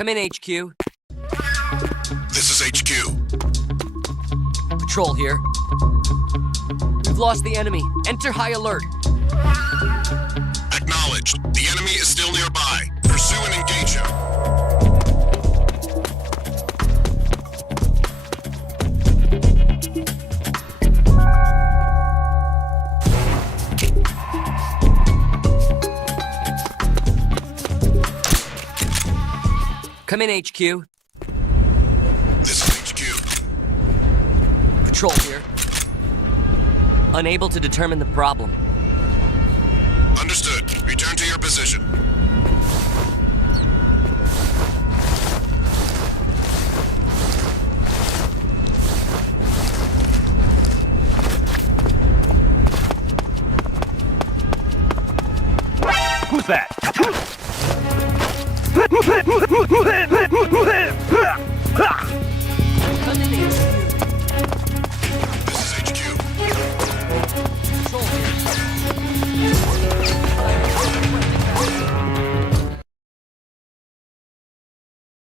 Come in, HQ. This is HQ. Patrol here. We've lost the enemy. Enter high alert. Acknowledged. The enemy is still nearby. Pursue and engage him. Come in, HQ. This is HQ. Patrol here. Unable to determine the problem. Understood. Return to your position. Who's that? Come in, HQ. This is HQ. Patrol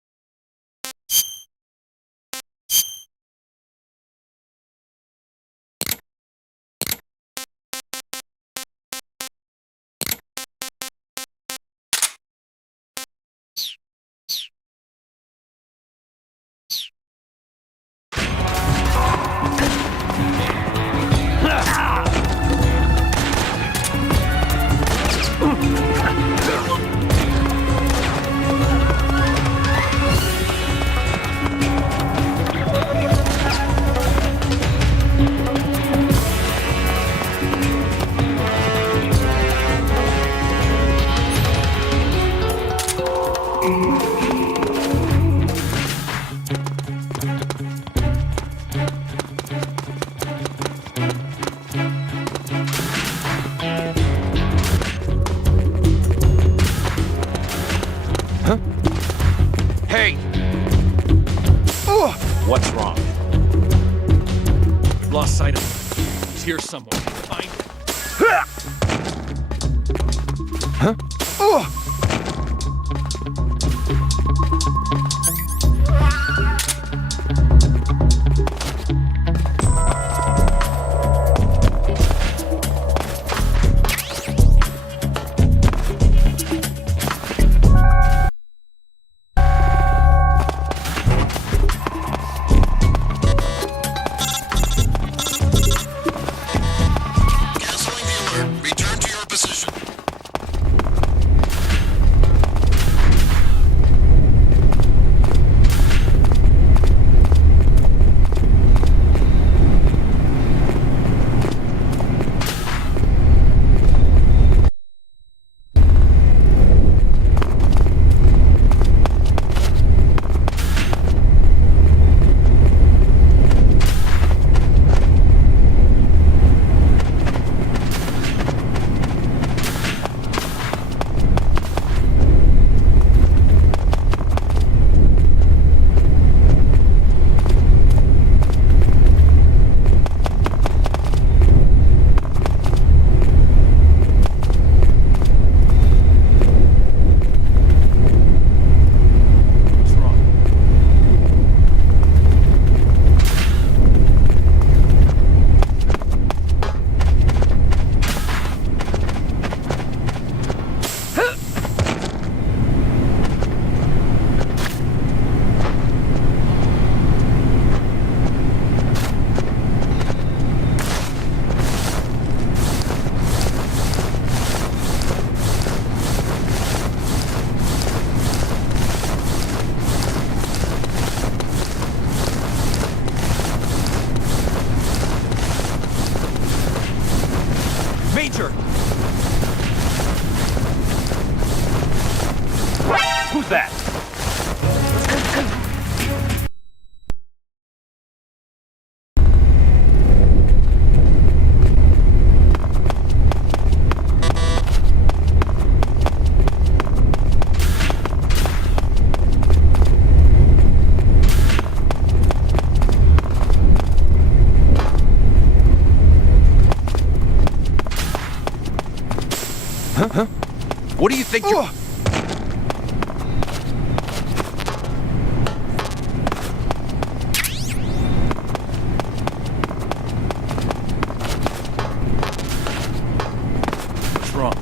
here. What's wrong? We've lost sight of him. He's here somewhere. Find him. Huh? Oh! Major! Who's that? Huh? What do you think you're... What's wrong?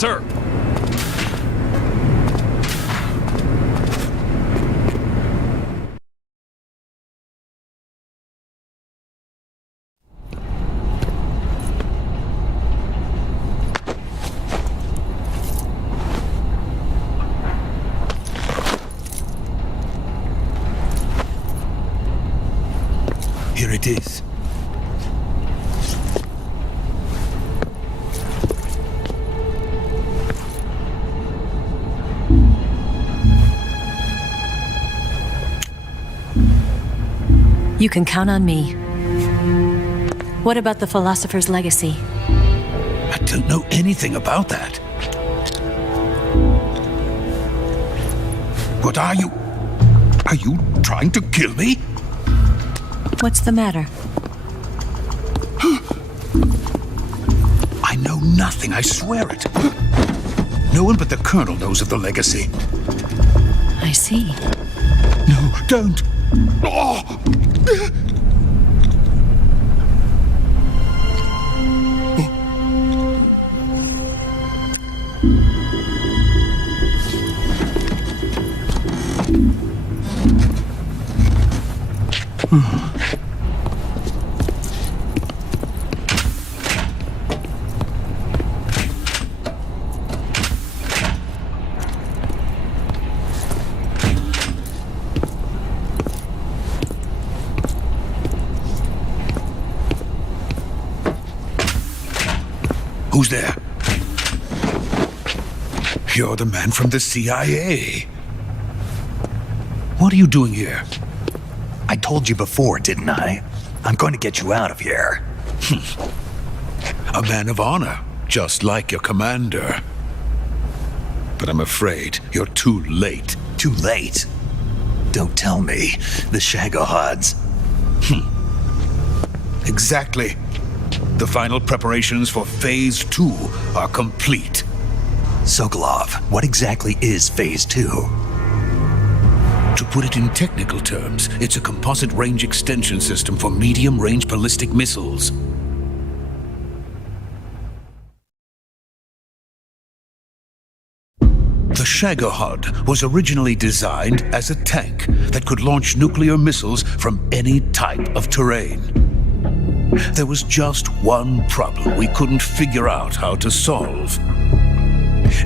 Sir! Here it is. You can count on me. What about the philosopher's legacy? I don't know anything about that. What are you? Are you trying to kill me? What's the matter? I know nothing, I swear it. No one but the Colonel knows of the legacy. I see. No, don't! Oh! Who's there? You're the man from the CIA. What are you doing here? I told you before, didn't I? I'm going to get you out of here. A man of honor, just like your commander. But I'm afraid you're too late. Too late? Don't tell me. The Shagohods. Exactly. The final preparations for Phase 2 are complete. Sokolov, what exactly is Phase 2? To put it in technical terms, it's a composite range extension system for medium-range ballistic missiles. The Shagohod was originally designed as a tank that could launch nuclear missiles from any type of terrain. There was just one problem we couldn't figure out how to solve.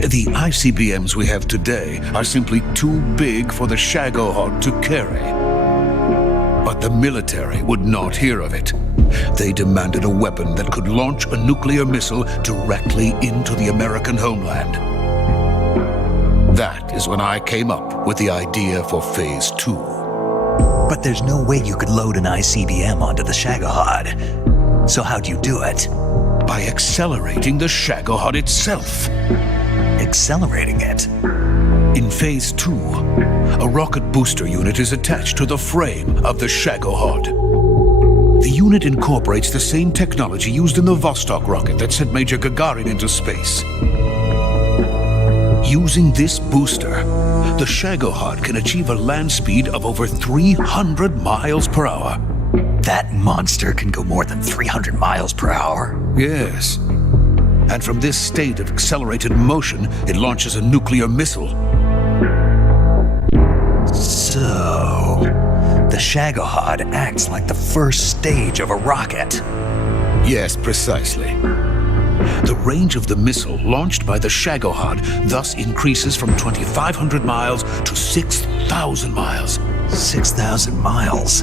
The ICBMs we have today are simply too big for the Shagohod to carry. But the military would not hear of it. They demanded a weapon that could launch a nuclear missile directly into the American homeland. That is when I came up with the idea for Phase 2. But there's no way you could load an ICBM onto the Shagohod. So how'd you do it? By accelerating the Shagohod itself. Accelerating it? In Phase 2, a rocket booster unit is attached to the frame of the Shagohod. The unit incorporates the same technology used in the Vostok rocket that sent Major Gagarin into space. Using this booster, the Shagohod can achieve a land speed of over 300 miles per hour. That monster can go more than 300 miles per hour? Yes. And from this state of accelerated motion, it launches a nuclear missile. So, the Shagohod acts like the first stage of a rocket. Yes, precisely. The range of the missile launched by the Shagohod thus increases from 2,500 miles to 6,000 miles. 6,000 miles?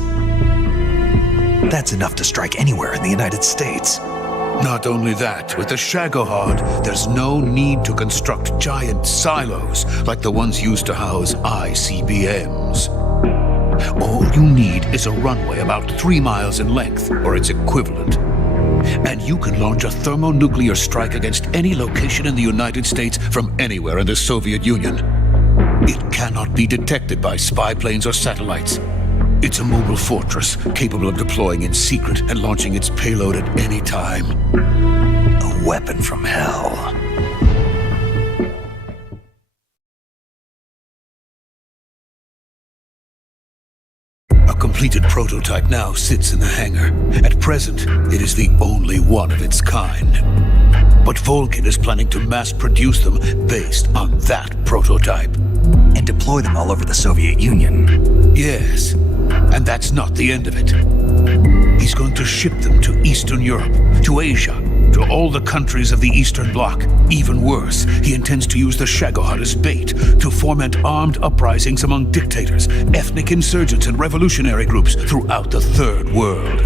That's enough to strike anywhere in the United States. Not only that, with the Shagohod, there's no need to construct giant silos like the ones used to house ICBMs. All you need is a runway about 3 miles in length, or its equivalent. And you can launch a thermonuclear strike against any location in the United States from anywhere in the Soviet Union. It cannot be detected by spy planes or satellites. It's a mobile fortress capable of deploying in secret and launching its payload at any time. A weapon from hell. A completed prototype now sits in the hangar. At present, it is the only one of its kind. But Vulcan is planning to mass produce them based on that prototype. And deploy them all over the Soviet Union. Yes, and that's not the end of it. He's going to ship them to Eastern Europe, to Asia, to all the countries of the Eastern Bloc. Even worse, he intends to use the Shagohod as bait to foment armed uprisings among dictators, ethnic insurgents, and revolutionary groups throughout the Third World.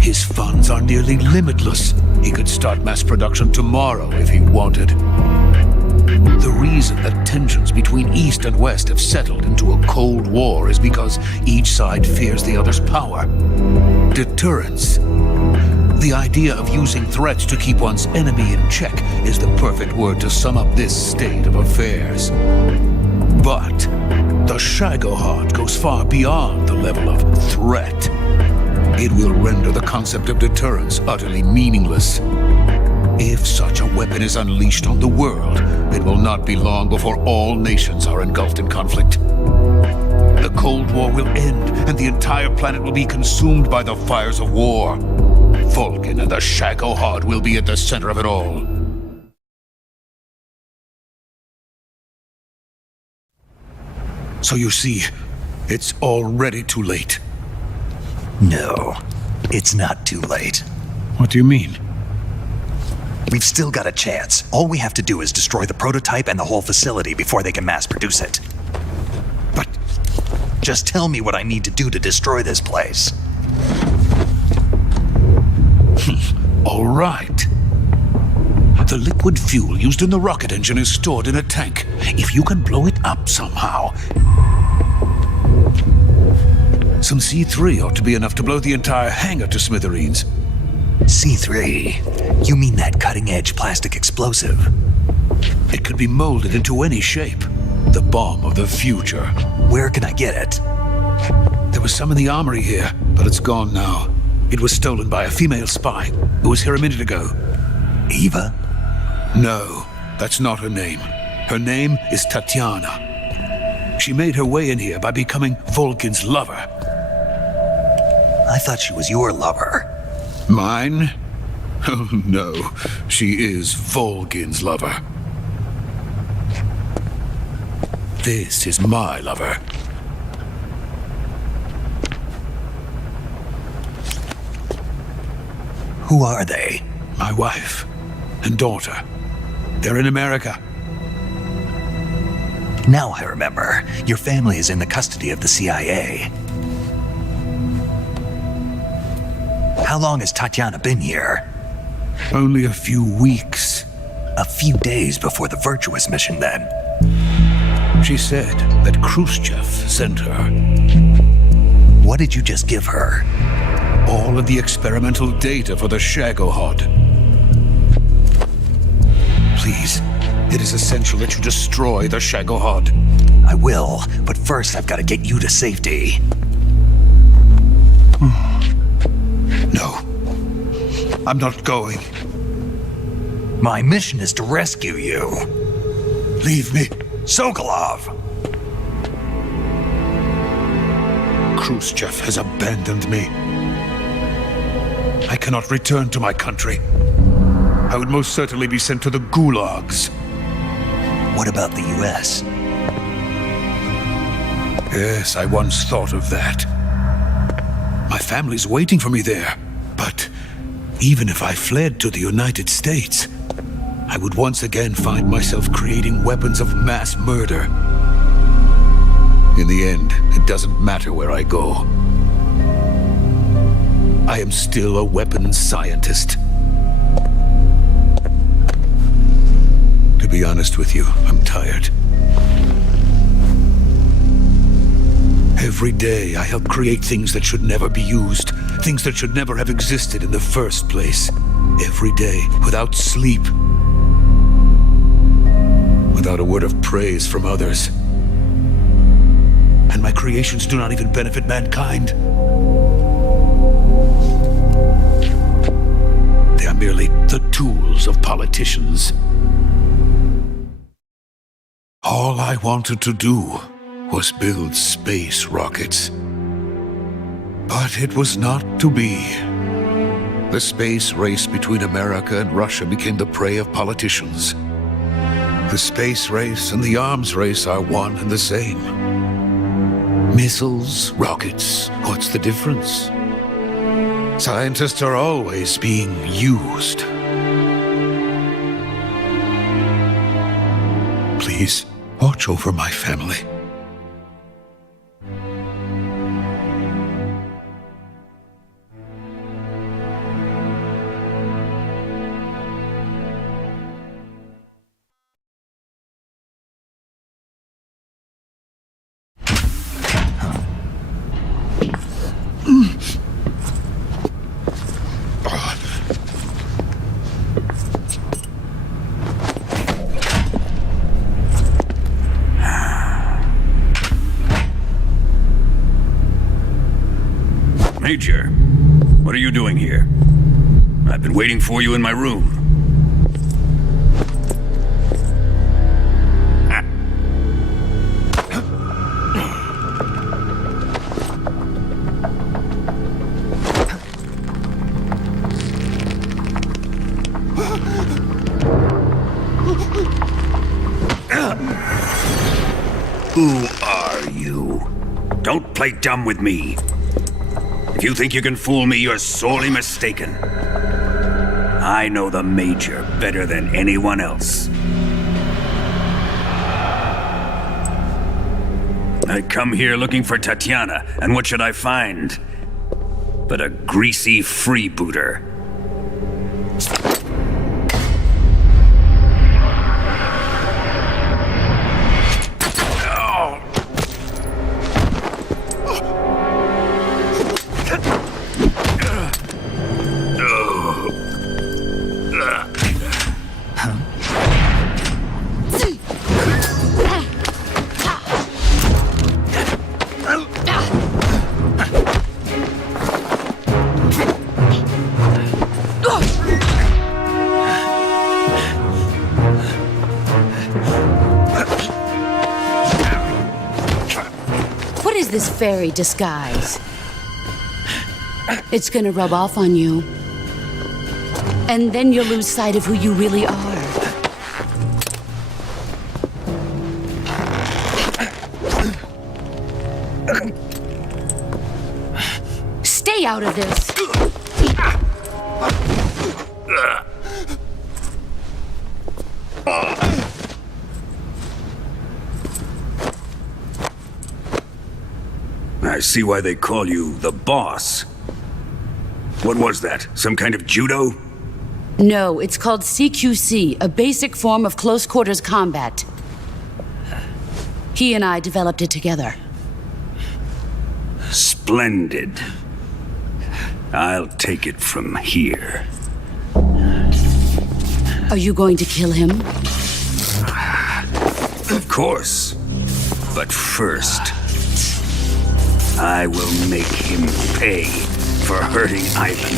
His funds are nearly limitless. He could start mass production tomorrow if he wanted. The reason that tensions between East and West have settled into a Cold War is because each side fears the other's power. Deterrence. The idea of using threats to keep one's enemy in check is the perfect word to sum up this state of affairs. But the Shagohod goes far beyond the level of threat. It will render the concept of deterrence utterly meaningless. If such a weapon is unleashed on the world, it will not be long before all nations are engulfed in conflict. The Cold War will end, and the entire planet will be consumed by the fires of war. Vulcan and the Shagohod will be at the center of it all. So you see, it's already too late. No, it's not too late. What do you mean? We've still got a chance. All we have to do is destroy the prototype and the whole facility before they can mass produce it. But just tell me what I need to do to destroy this place. All right. The liquid fuel used in the rocket engine is stored in a tank. If you can blow it up somehow... Some C3 ought to be enough to blow the entire hangar to smithereens. C3? You mean that cutting-edge plastic explosive? It could be molded into any shape. The bomb of the future. Where can I get it? There was some in the armory here, but it's gone now. It was stolen by a female spy who was here a minute ago. Eva? No, that's not her name. Her name is Tatiana. She made her way in here by becoming Vulcan's lover. I thought she was your lover. Mine? Oh no, she is Vulcan's lover. This is my lover. Who are they? My wife and daughter. They're in America. Now I remember. Your family is in the custody of the CIA. How long has Tatiana been here? Only a few weeks. A few days before the Virtuous mission, then. She said that Khrushchev sent her. What did you just give her? All of the experimental data for the Shagohod. Please, it is essential that you destroy the Shagohod. I will, but first I've got to get you to safety. No, I'm not going. My mission is to rescue you. Leave me. Sokolov! Khrushchev has abandoned me. I cannot return to my country. I would most certainly be sent to the gulags. What about the US? Yes, I once thought of that. My family's waiting for me there. But even if I fled to the United States, I would once again find myself creating weapons of mass murder. In the end, it doesn't matter where I go. I am still a weapons scientist. To be honest with you, I'm tired. Every day I help create things that should never be used, things that should never have existed in the first place. Every day, without sleep. Without a word of praise from others. And my creations do not even benefit mankind. They are merely the tools of politicians. All I wanted to do was build space rockets. But it was not to be. The space race between America and Russia became the prey of politicians. The space race and the arms race are one and the same. Missiles, rockets, what's the difference? Scientists are always being used. Please, watch over my family. Major, what are you doing here? I've been waiting for you in my room. Who are you? Don't play dumb with me. If you think you can fool me, you're sorely mistaken. I know the Major better than anyone else. I come here looking for Tatiana, and what should I find? But a greasy freebooter. This fairy disguise. It's gonna rub off on you. And then you'll lose sight of who you really are. Stay out of this. I see why they call you the boss. What was that? Some kind of judo? No, it's called CQC, a basic form of close quarters combat. He and I developed it together. Splendid. I'll take it from here. Are you going to kill him? Of course. But first, I will make him pay for hurting Ivan.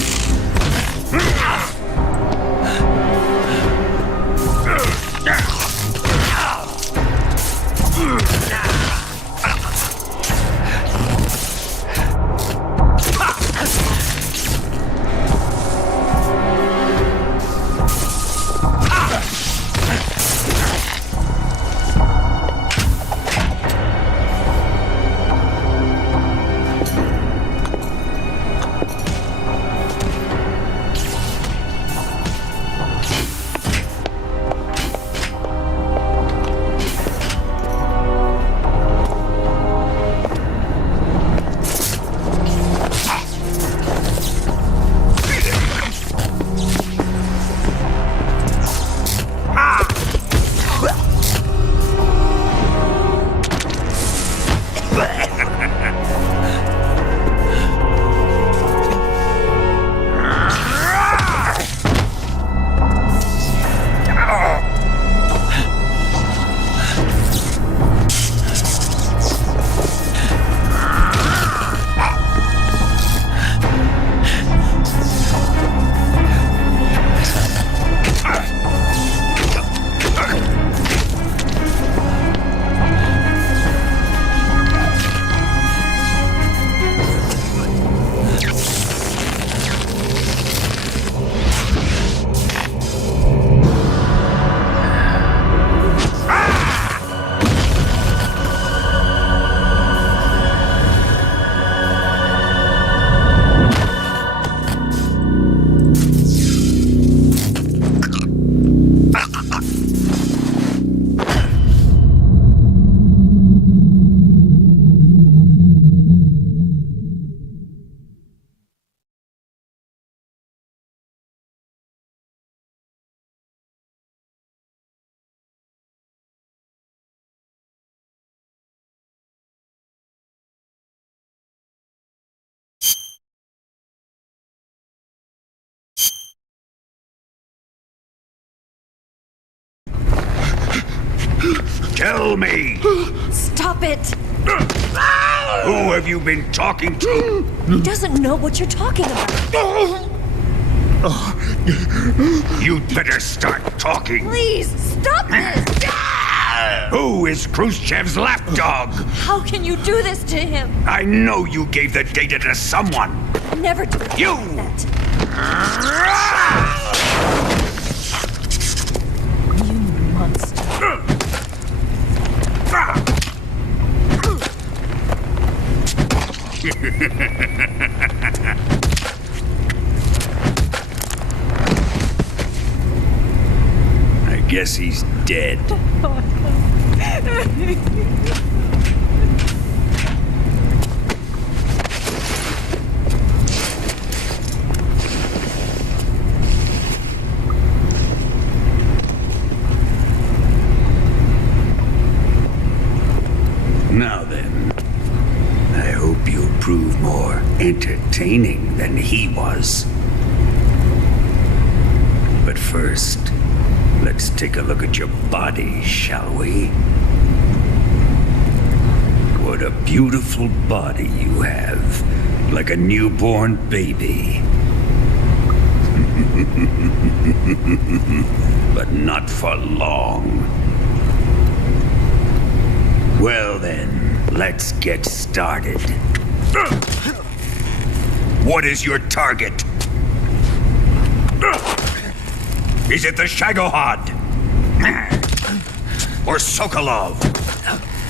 Tell me! Stop it! Who have you been talking to? He doesn't know what you're talking about. You'd better start talking. Please, stop this! Who is Khrushchev's lapdog? How can you do this to him? I know you gave the data to someone. Never do You! that. You monster. I guess he's dead. Now then, I hope you'll prove more entertaining than he was. But first, let's take a look at your body, shall we? What a beautiful body you have, like a newborn baby. But not for long. Well then, let's get started. What is your target? Is it the Shagohod? Or Sokolov?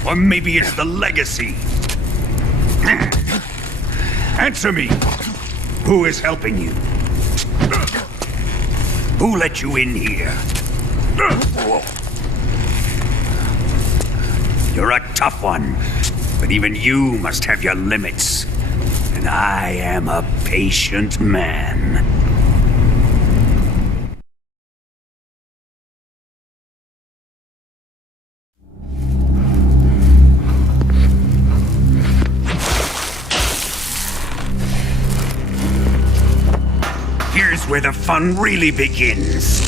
Or maybe it's the Legacy? Answer me! Who is helping you? Who let you in here? You're a tough one, but even you must have your limits. And I am a patient man. Here's where the fun really begins.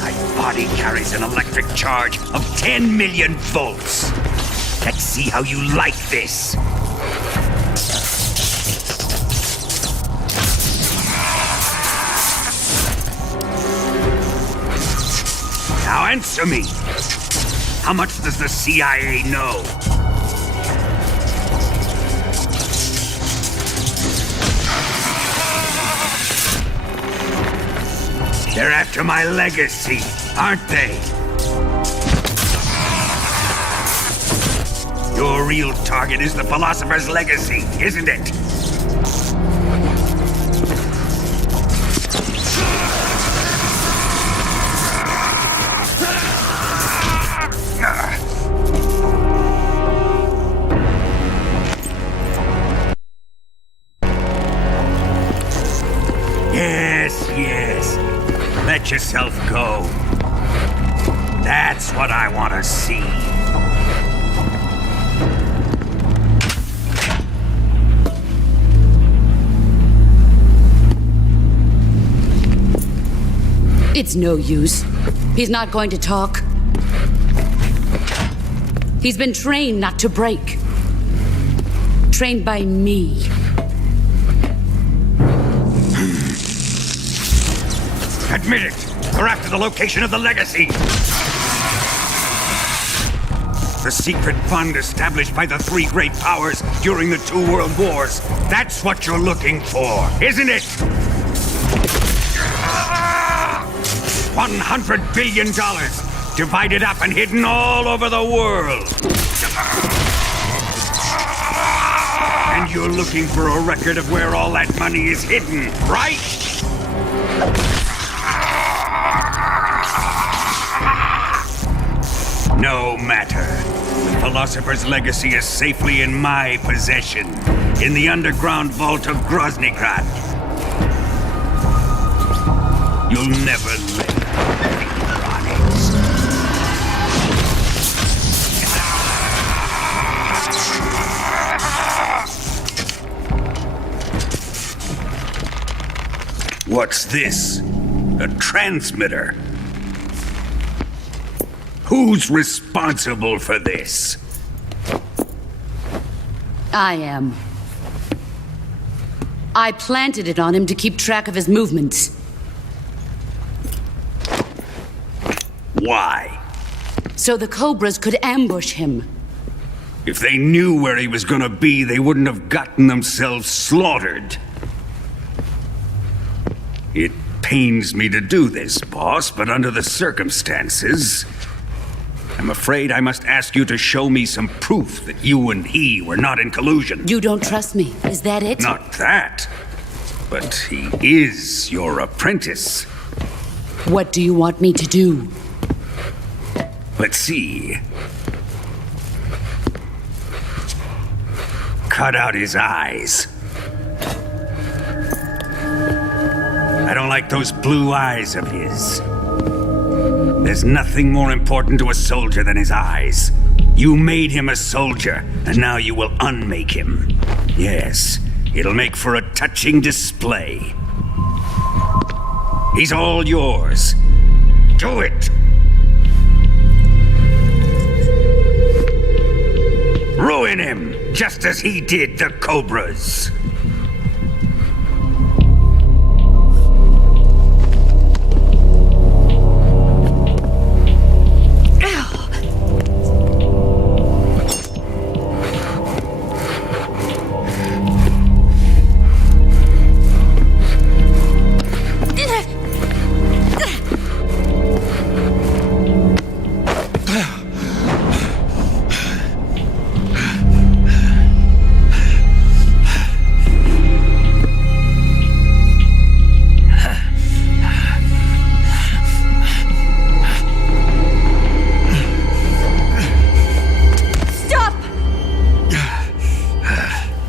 My body carries an electric charge of 10 million volts. Let's see how you like this. Now answer me. How much does the CIA know? They're after my legacy, aren't they? Your real target is the Philosopher's Legacy, isn't it? Yes. Let yourself go. That's what I want to see. It's no use. He's not going to talk. He's been trained not to break. Trained by me. Admit it! We're after the location of the Legacy! The secret fund established by the three great powers during the 2 world wars. That's what you're looking for, isn't it? $100 billion, divided up and hidden all over the world. And you're looking for a record of where all that money is hidden, right? No matter. The Philosopher's Legacy is safely in my possession, in the underground vault of Groznygrad. You'll never live on it. What's this? A transmitter? Who's responsible for this? I am. I planted it on him to keep track of his movements. Why? So the Cobras could ambush him. If they knew where he was gonna be, they wouldn't have gotten themselves slaughtered. It pains me to do this, boss, but under the circumstances, I'm afraid I must ask you to show me some proof that you and he were not in collusion. You don't trust me, is that it? Not that, but he is your apprentice. What do you want me to do? Let's see. Cut out his eyes. I don't like those blue eyes of his. There's nothing more important to a soldier than his eyes. You made him a soldier, and now you will unmake him. Yes, it'll make for a touching display. He's all yours. Do it! Ruin him, just as he did the Cobras.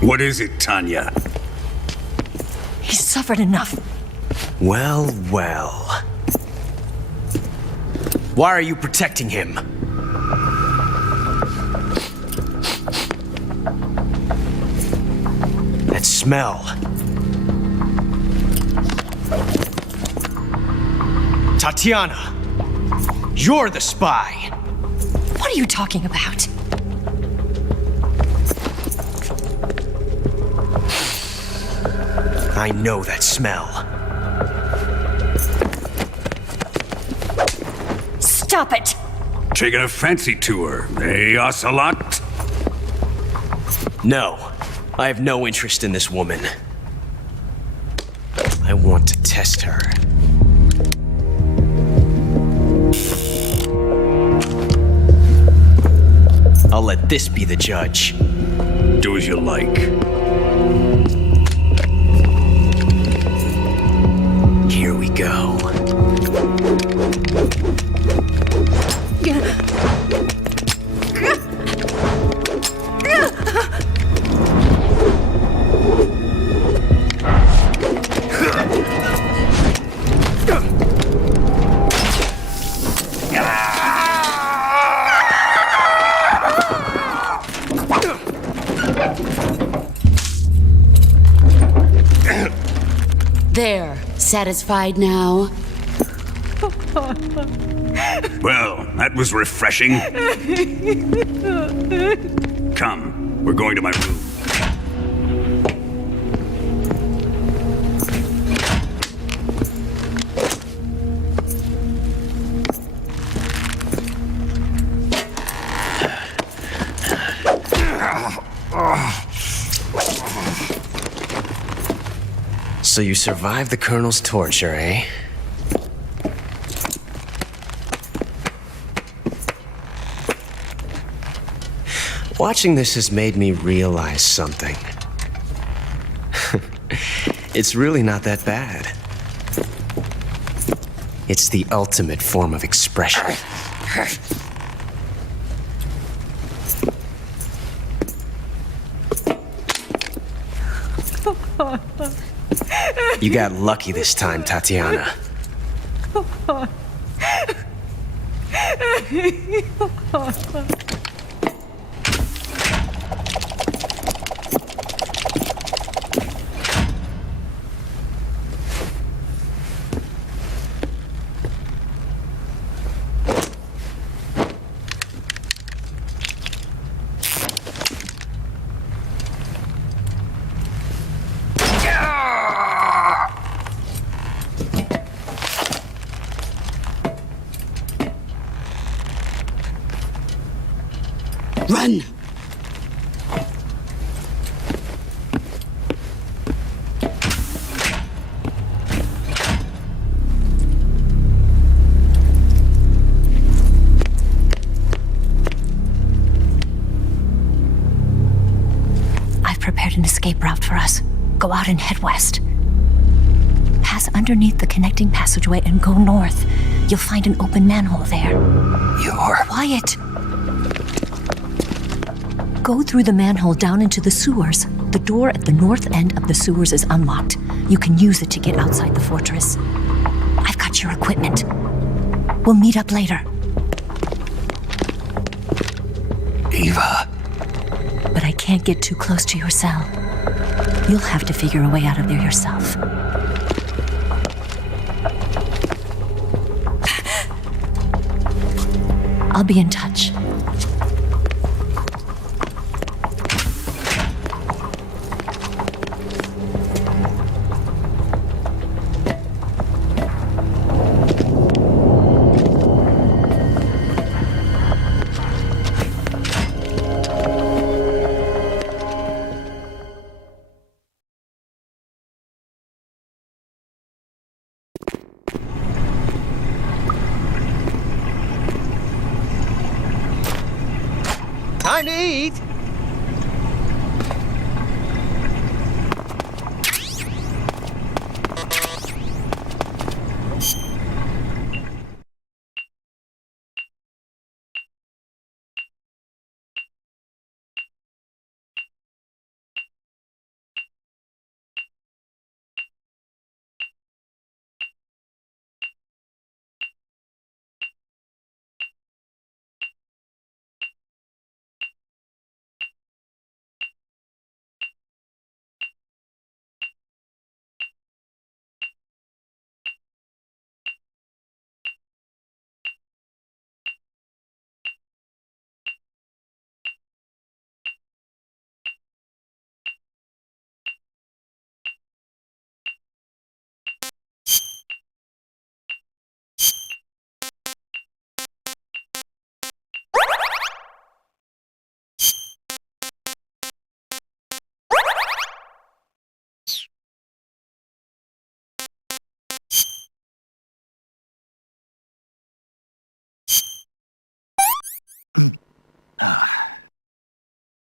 What is it, Tanya? He's suffered enough. Well, well. Why are you protecting him? That smell. Tatiana, you're the spy. What are you talking about? I know that smell. Stop it! Taking a fancy to her, eh, Ocelot? No, I have no interest in this woman. I want to test her. I'll let this be the judge. Do as you like. Here we go. There, satisfied now? Well, that was refreshing. Come, we're going to my room. So you survived the Colonel's torture, eh? Watching this has made me realize something. It's really not that bad. It's the ultimate form of expression. You got lucky this time, Tatiana. Run! I've prepared an escape route for us. Go out and head west. Pass underneath the connecting passageway and go north. You'll find an open manhole there. You're... Quiet! Go through the manhole down into the sewers. The door at the north end of the sewers is unlocked. You can use it to get outside the fortress. I've got your equipment. We'll meet up later. Eva. But I can't get too close to your cell. You'll have to figure a way out of there yourself. I'll be in touch. Time to eat!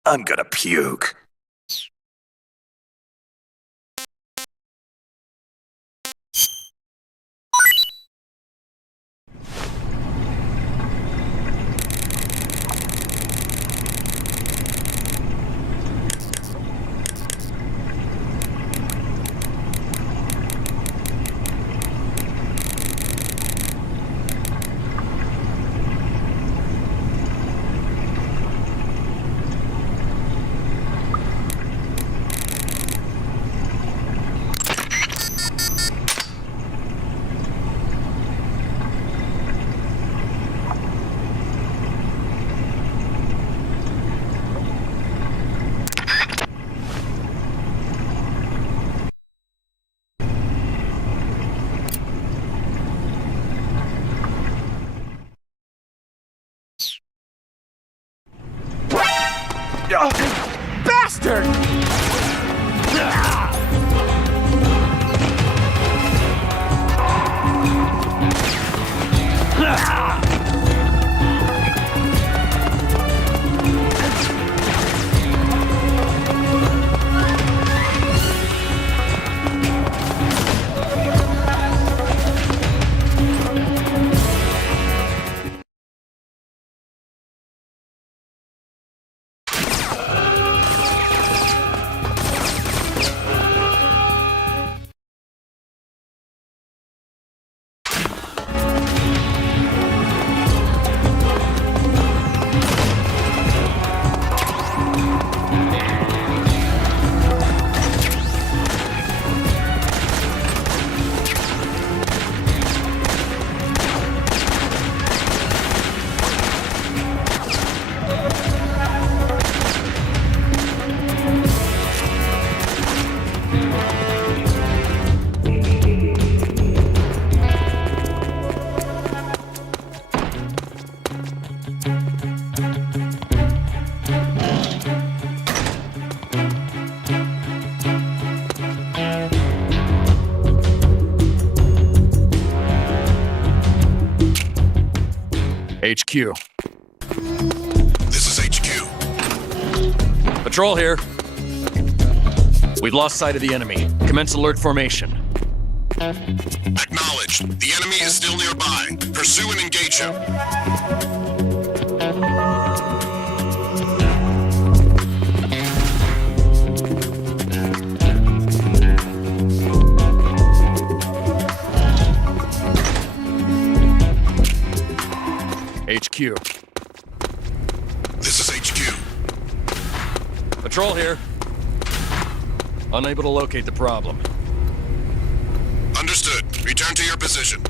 I'm gonna puke. Bastard! HQ. This is HQ. Patrol here. We've lost sight of the enemy. Commence alert formation. Acknowledged. The enemy is still nearby. Pursue and engage him. HQ. This is HQ. Patrol here. Unable to locate the problem. Understood. Return to your position.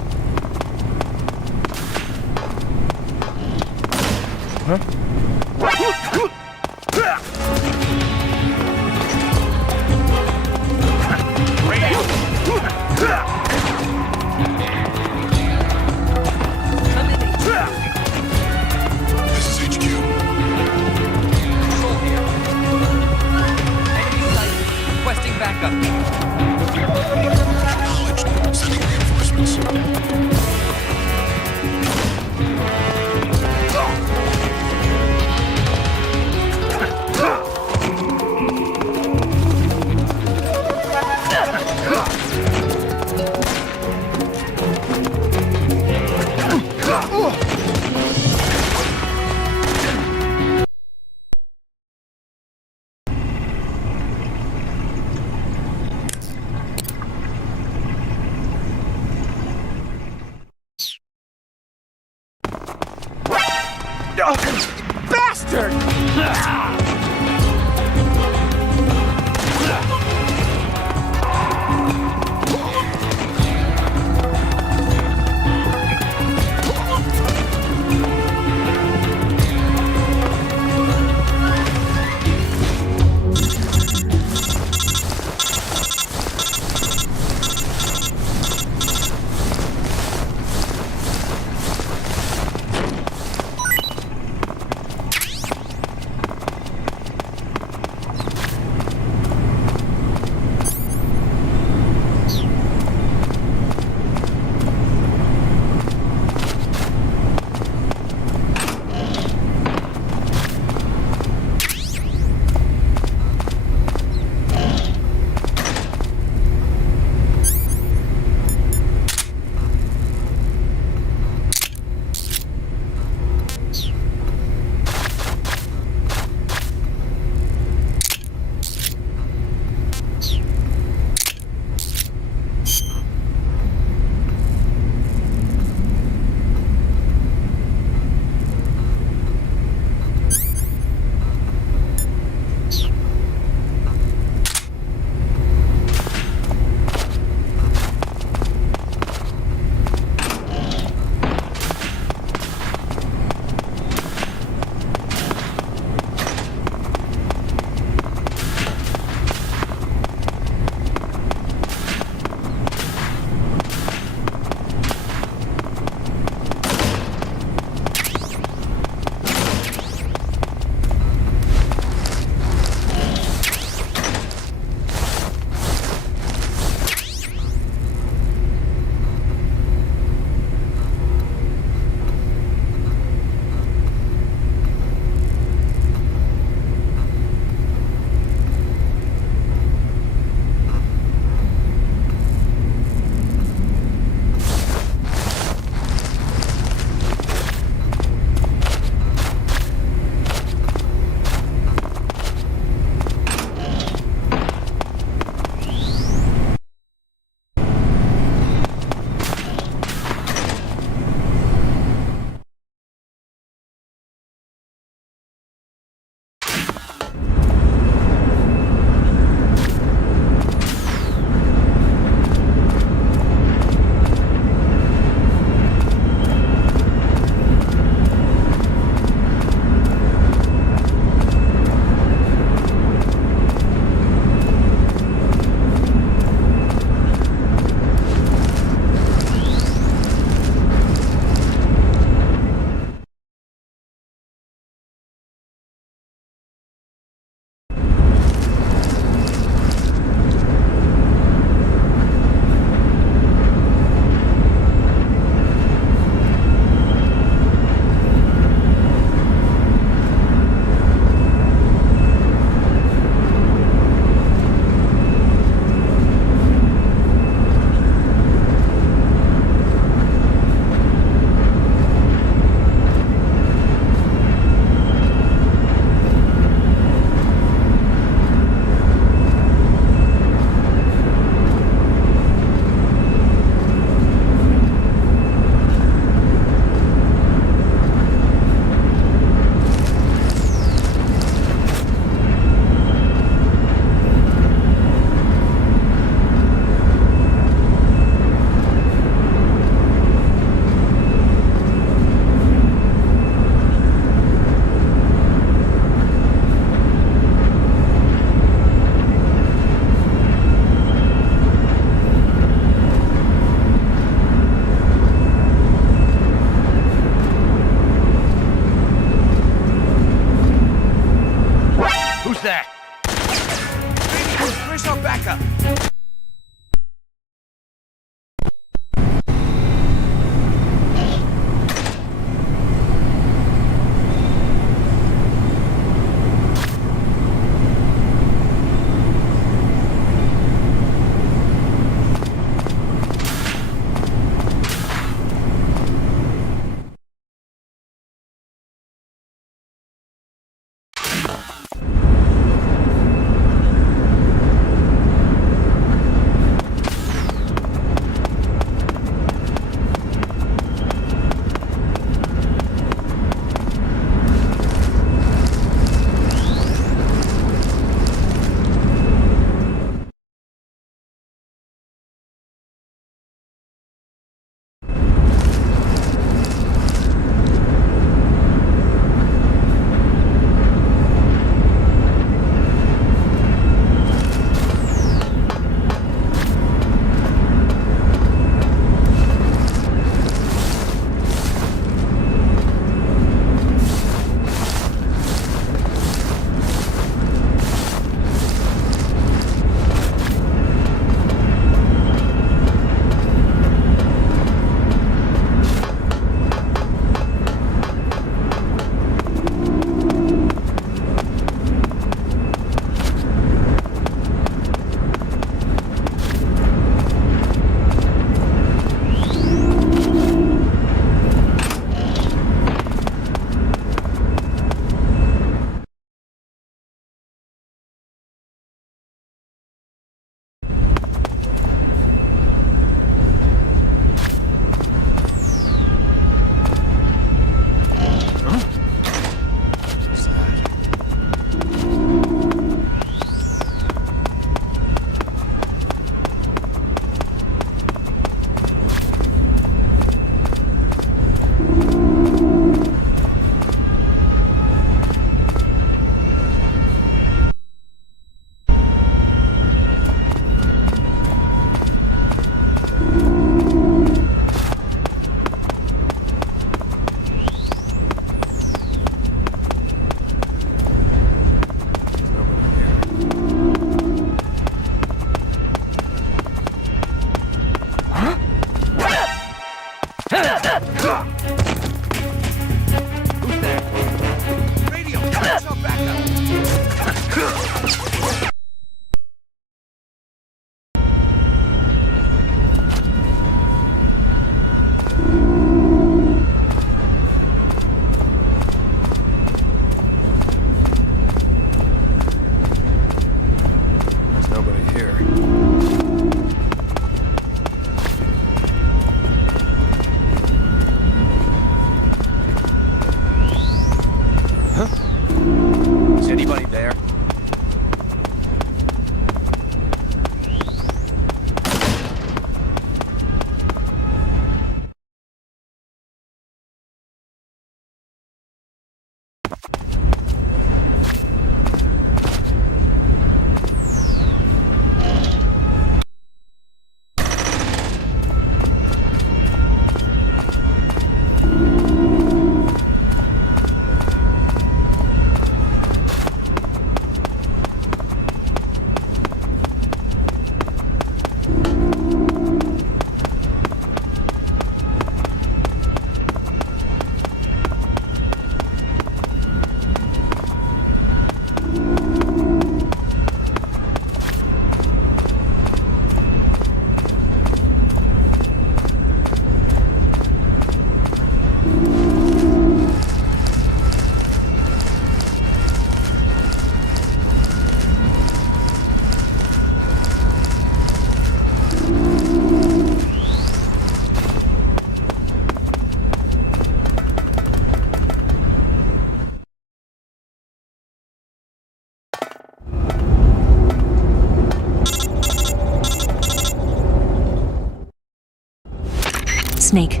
Snake,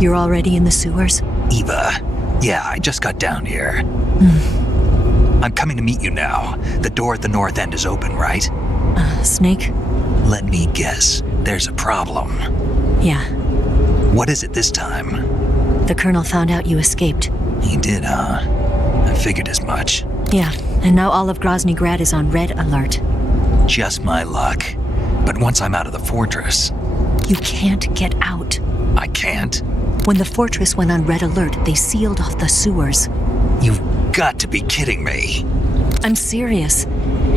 you're already in the sewers? Eva, yeah, I just got down here. I'm coming to meet you now. The door at the north end is open, right? Snake? Let me guess. There's a problem. Yeah. What is it this time? The Colonel found out you escaped. He did, huh? I figured as much. Yeah, and now all of Grozny Grad is on red alert. Just my luck. But once I'm out of the fortress... You can't get out. I can't? When the fortress went on red alert, they sealed off the sewers. You've got to be kidding me. I'm serious.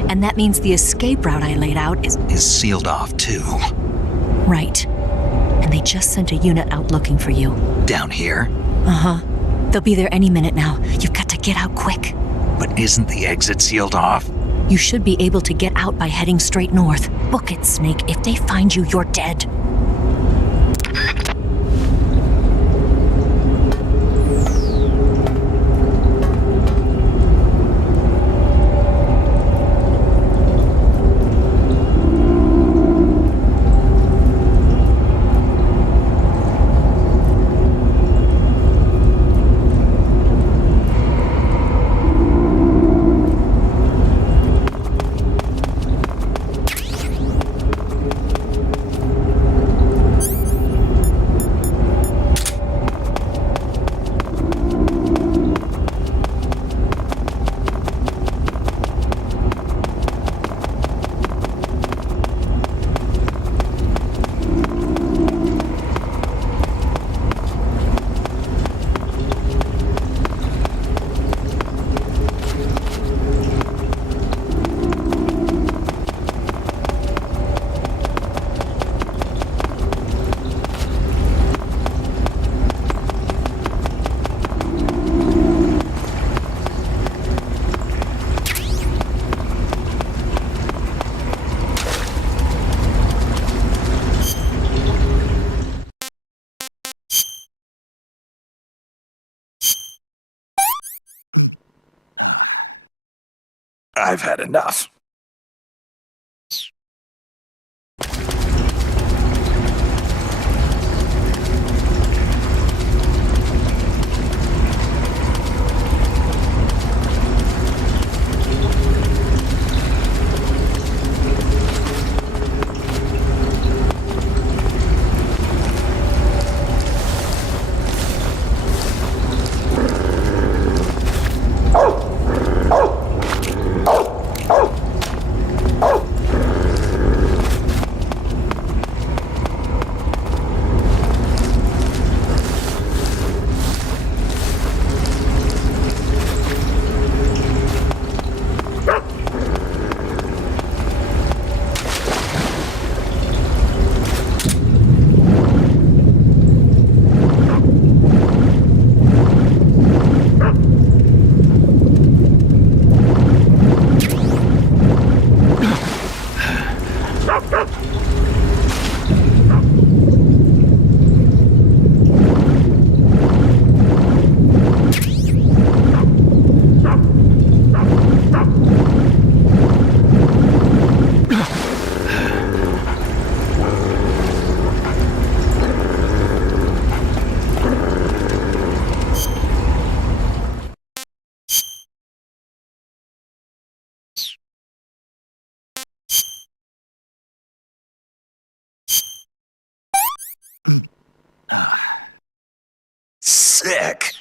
And that means the escape route I laid out is sealed off, too. Right. And they just sent a unit out looking for you. Down here? Uh-huh. They'll be there any minute now. You've got to get out quick. But isn't the exit sealed off? You should be able to get out by heading straight north. Book it, Snake. If they find you, you're dead. I've had enough. Sick.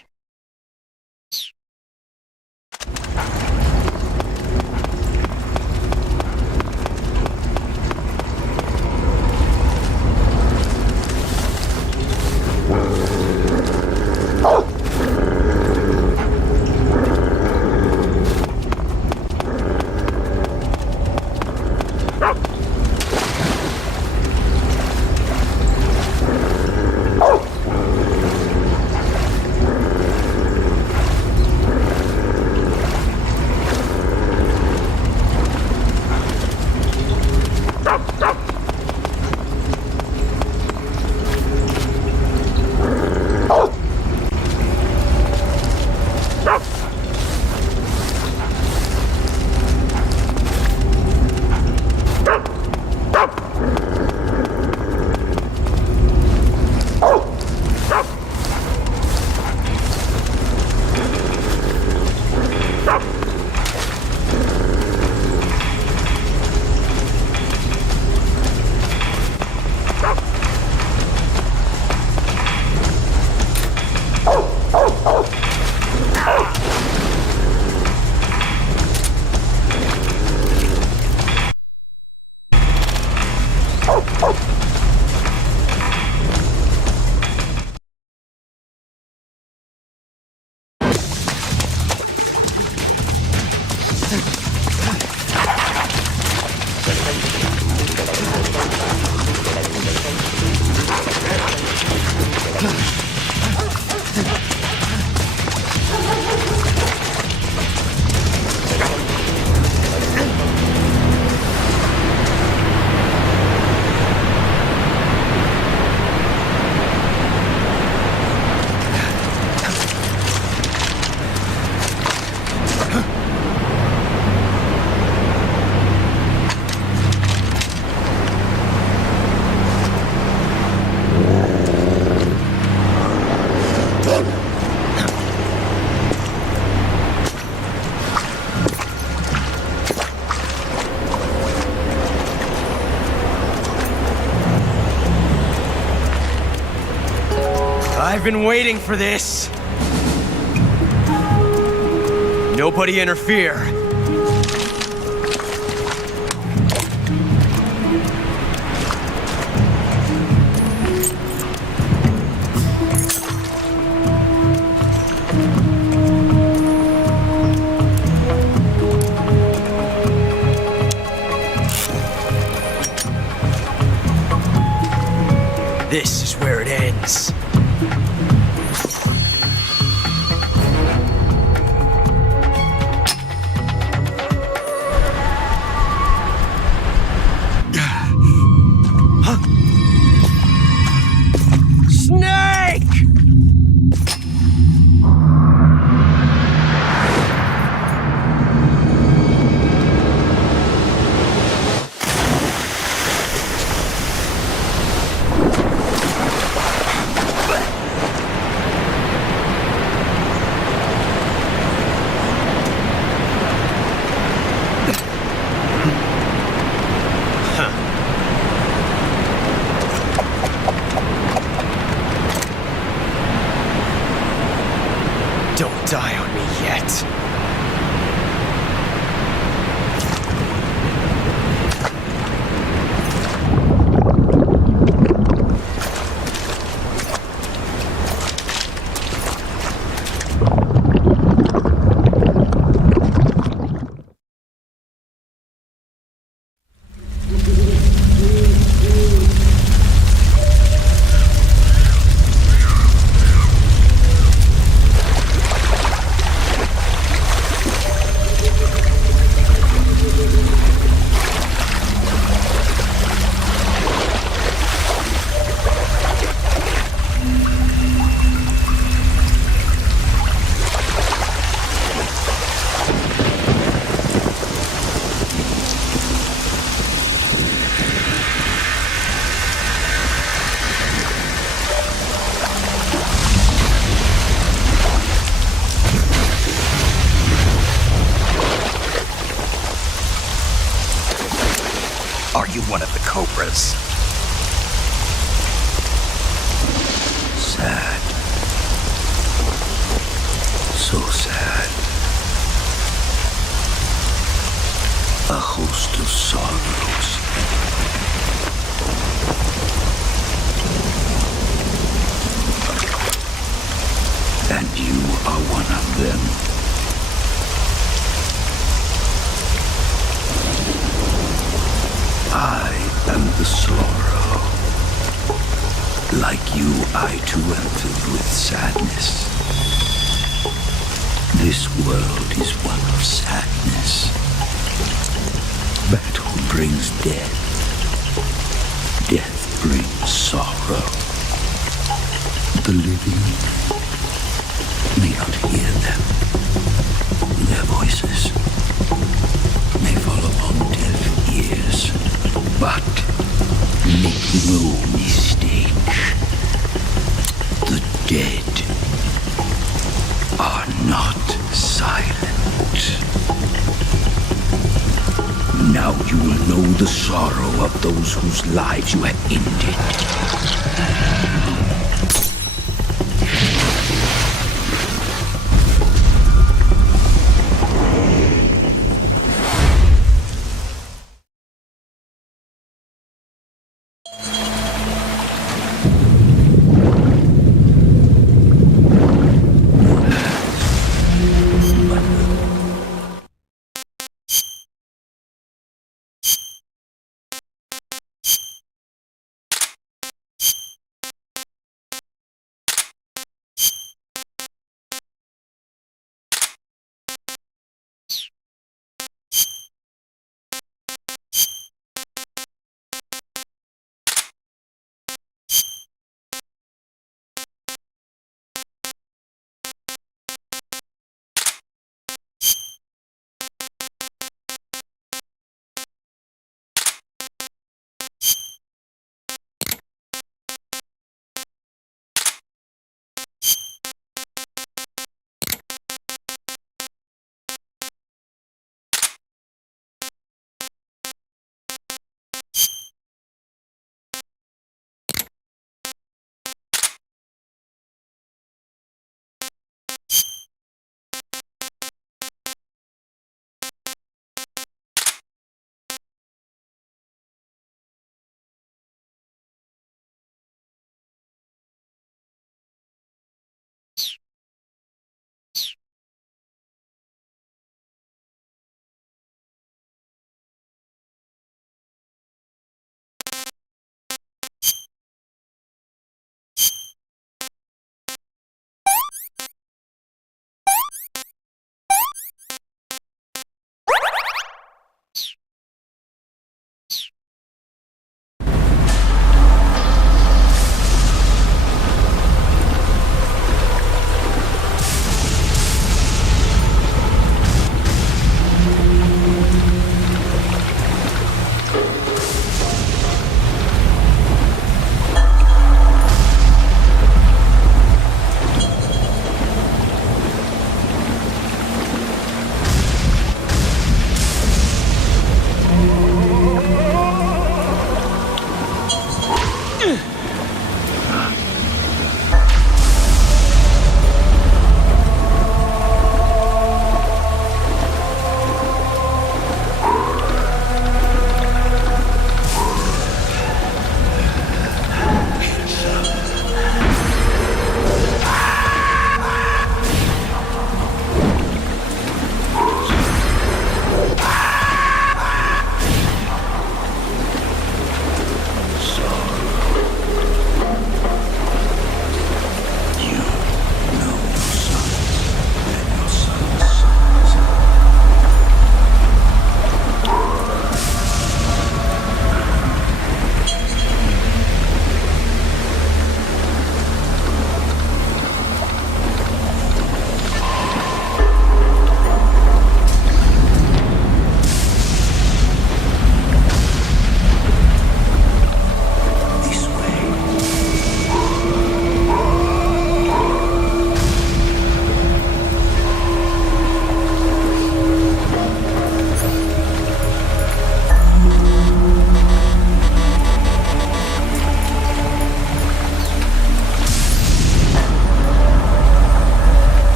I've been waiting for this. Nobody interfere. This is where it ends. Snake! Don't die on me yet. Are you one of the Cobras? Sad. So sad. A host of sorrows. And you are one of them. I am the sorrow. Like you, I too am filled with sadness. This world is one of sadness. Battle brings death. Death brings sorrow. The living may not hear them. Their voices may fall upon deaf ears. But make no mistake, the dead are not silent. Now you will know the sorrow of those whose lives you have ended.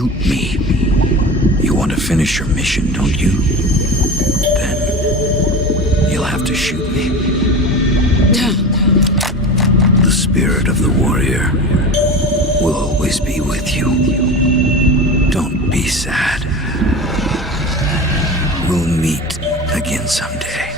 shoot me. You want to finish your mission, don't you? Then you'll have to shoot me. The spirit of the warrior will always be with you. Don't be sad. We'll meet again someday.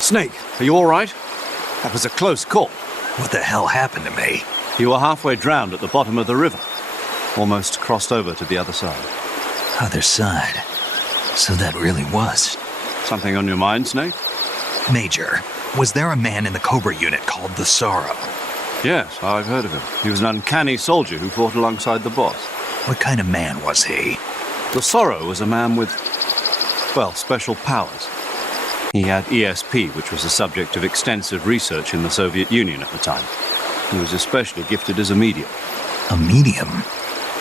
Snake, are you all right? That was a close call. What the hell happened to me? You were halfway drowned at the bottom of the river. Almost crossed over to the other side. Other side? So that really was. Something on your mind, Snake? Major, was there a man in the Cobra unit called the Sorrow? Yes, I've heard of him. He was an uncanny soldier who fought alongside the boss. What kind of man was he? The Sorrow was a man with, well, special powers. He had ESP, which was the subject of extensive research in the Soviet Union at the time. He was especially gifted as a medium. A medium?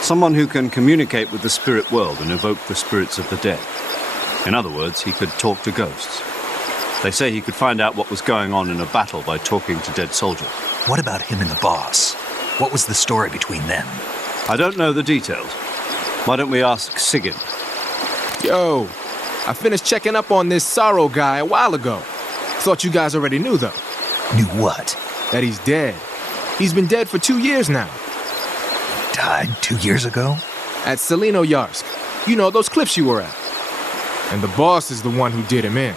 Someone who can communicate with the spirit world and evoke the spirits of the dead. In other words, he could talk to ghosts. They say he could find out what was going on in a battle by talking to dead soldiers. What about him and the boss? What was the story between them? I don't know the details. Why don't we ask Sigyn? Yo, I finished checking up on this Sorrow guy a while ago. Thought you guys already knew, though. Knew what? That he's dead. He's been dead for 2 years now. Died 2 years ago? At Selino-Yarsk. You know, those cliffs you were at. And the boss is the one who did him in.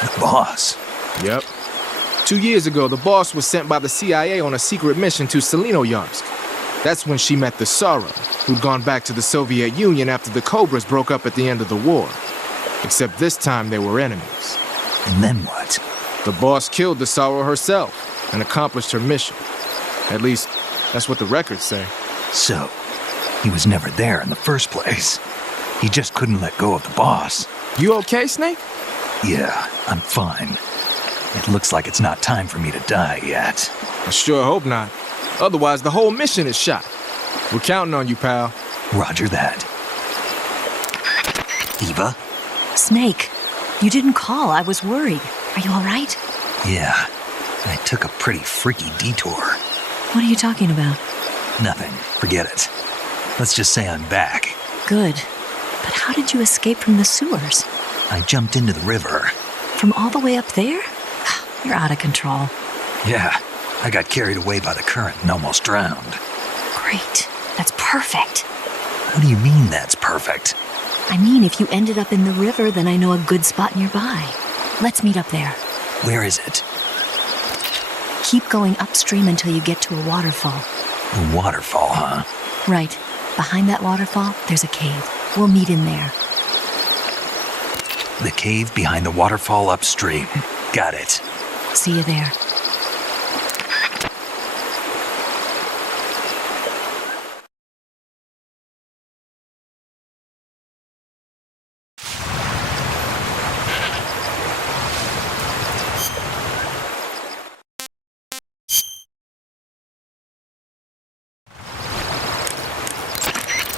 The boss? Yep. 2 years ago, the boss was sent by the CIA on a secret mission to Selino-Yarsk. That's when she met the Sorrow, who'd gone back to the Soviet Union after the Cobras broke up at the end of the war. Except this time they were enemies. And then what? The boss killed the Sorrow herself and accomplished her mission. At least, that's what the records say. So, he was never there in the first place. He just couldn't let go of the boss. You okay, Snake? Yeah, I'm fine. It looks like it's not time for me to die yet. I sure hope not. Otherwise, the whole mission is shot. We're counting on you, pal. Roger that. Eva? Snake, you didn't call. I was worried. Are you all right? Yeah, I took a pretty freaky detour. What are you talking about? Nothing. Forget it. Let's just say I'm back. Good. But how did you escape from the sewers? I jumped into the river. From all the way up there? You're out of control. Yeah, I got carried away by the current and almost drowned. Great. That's perfect. What do you mean that's perfect? I mean, if you ended up in the river, then I know a good spot nearby. Let's meet up there. Where is it? Keep going upstream until you get to a waterfall. A waterfall, huh? Right. Behind that waterfall, there's a cave. We'll meet in there. The cave behind the waterfall upstream. Got it. See you there.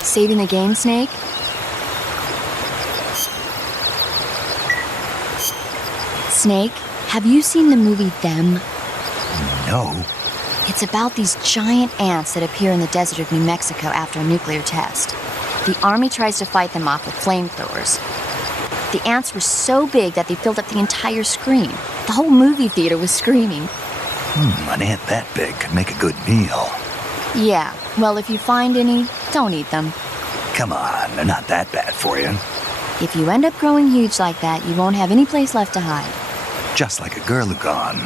Saving the game, Snake? Snake, have you seen the movie Them? No. It's about these giant ants that appear in the desert of New Mexico after a nuclear test. The army tries to fight them off with flamethrowers. The ants were so big that they filled up the entire screen. The whole movie theater was screaming. An ant that big could make a good meal. Yeah, well, if you find any, don't eat them. Come on, they're not that bad for you. If you end up growing huge like that, you won't have any place left to hide. Just like a girl gone.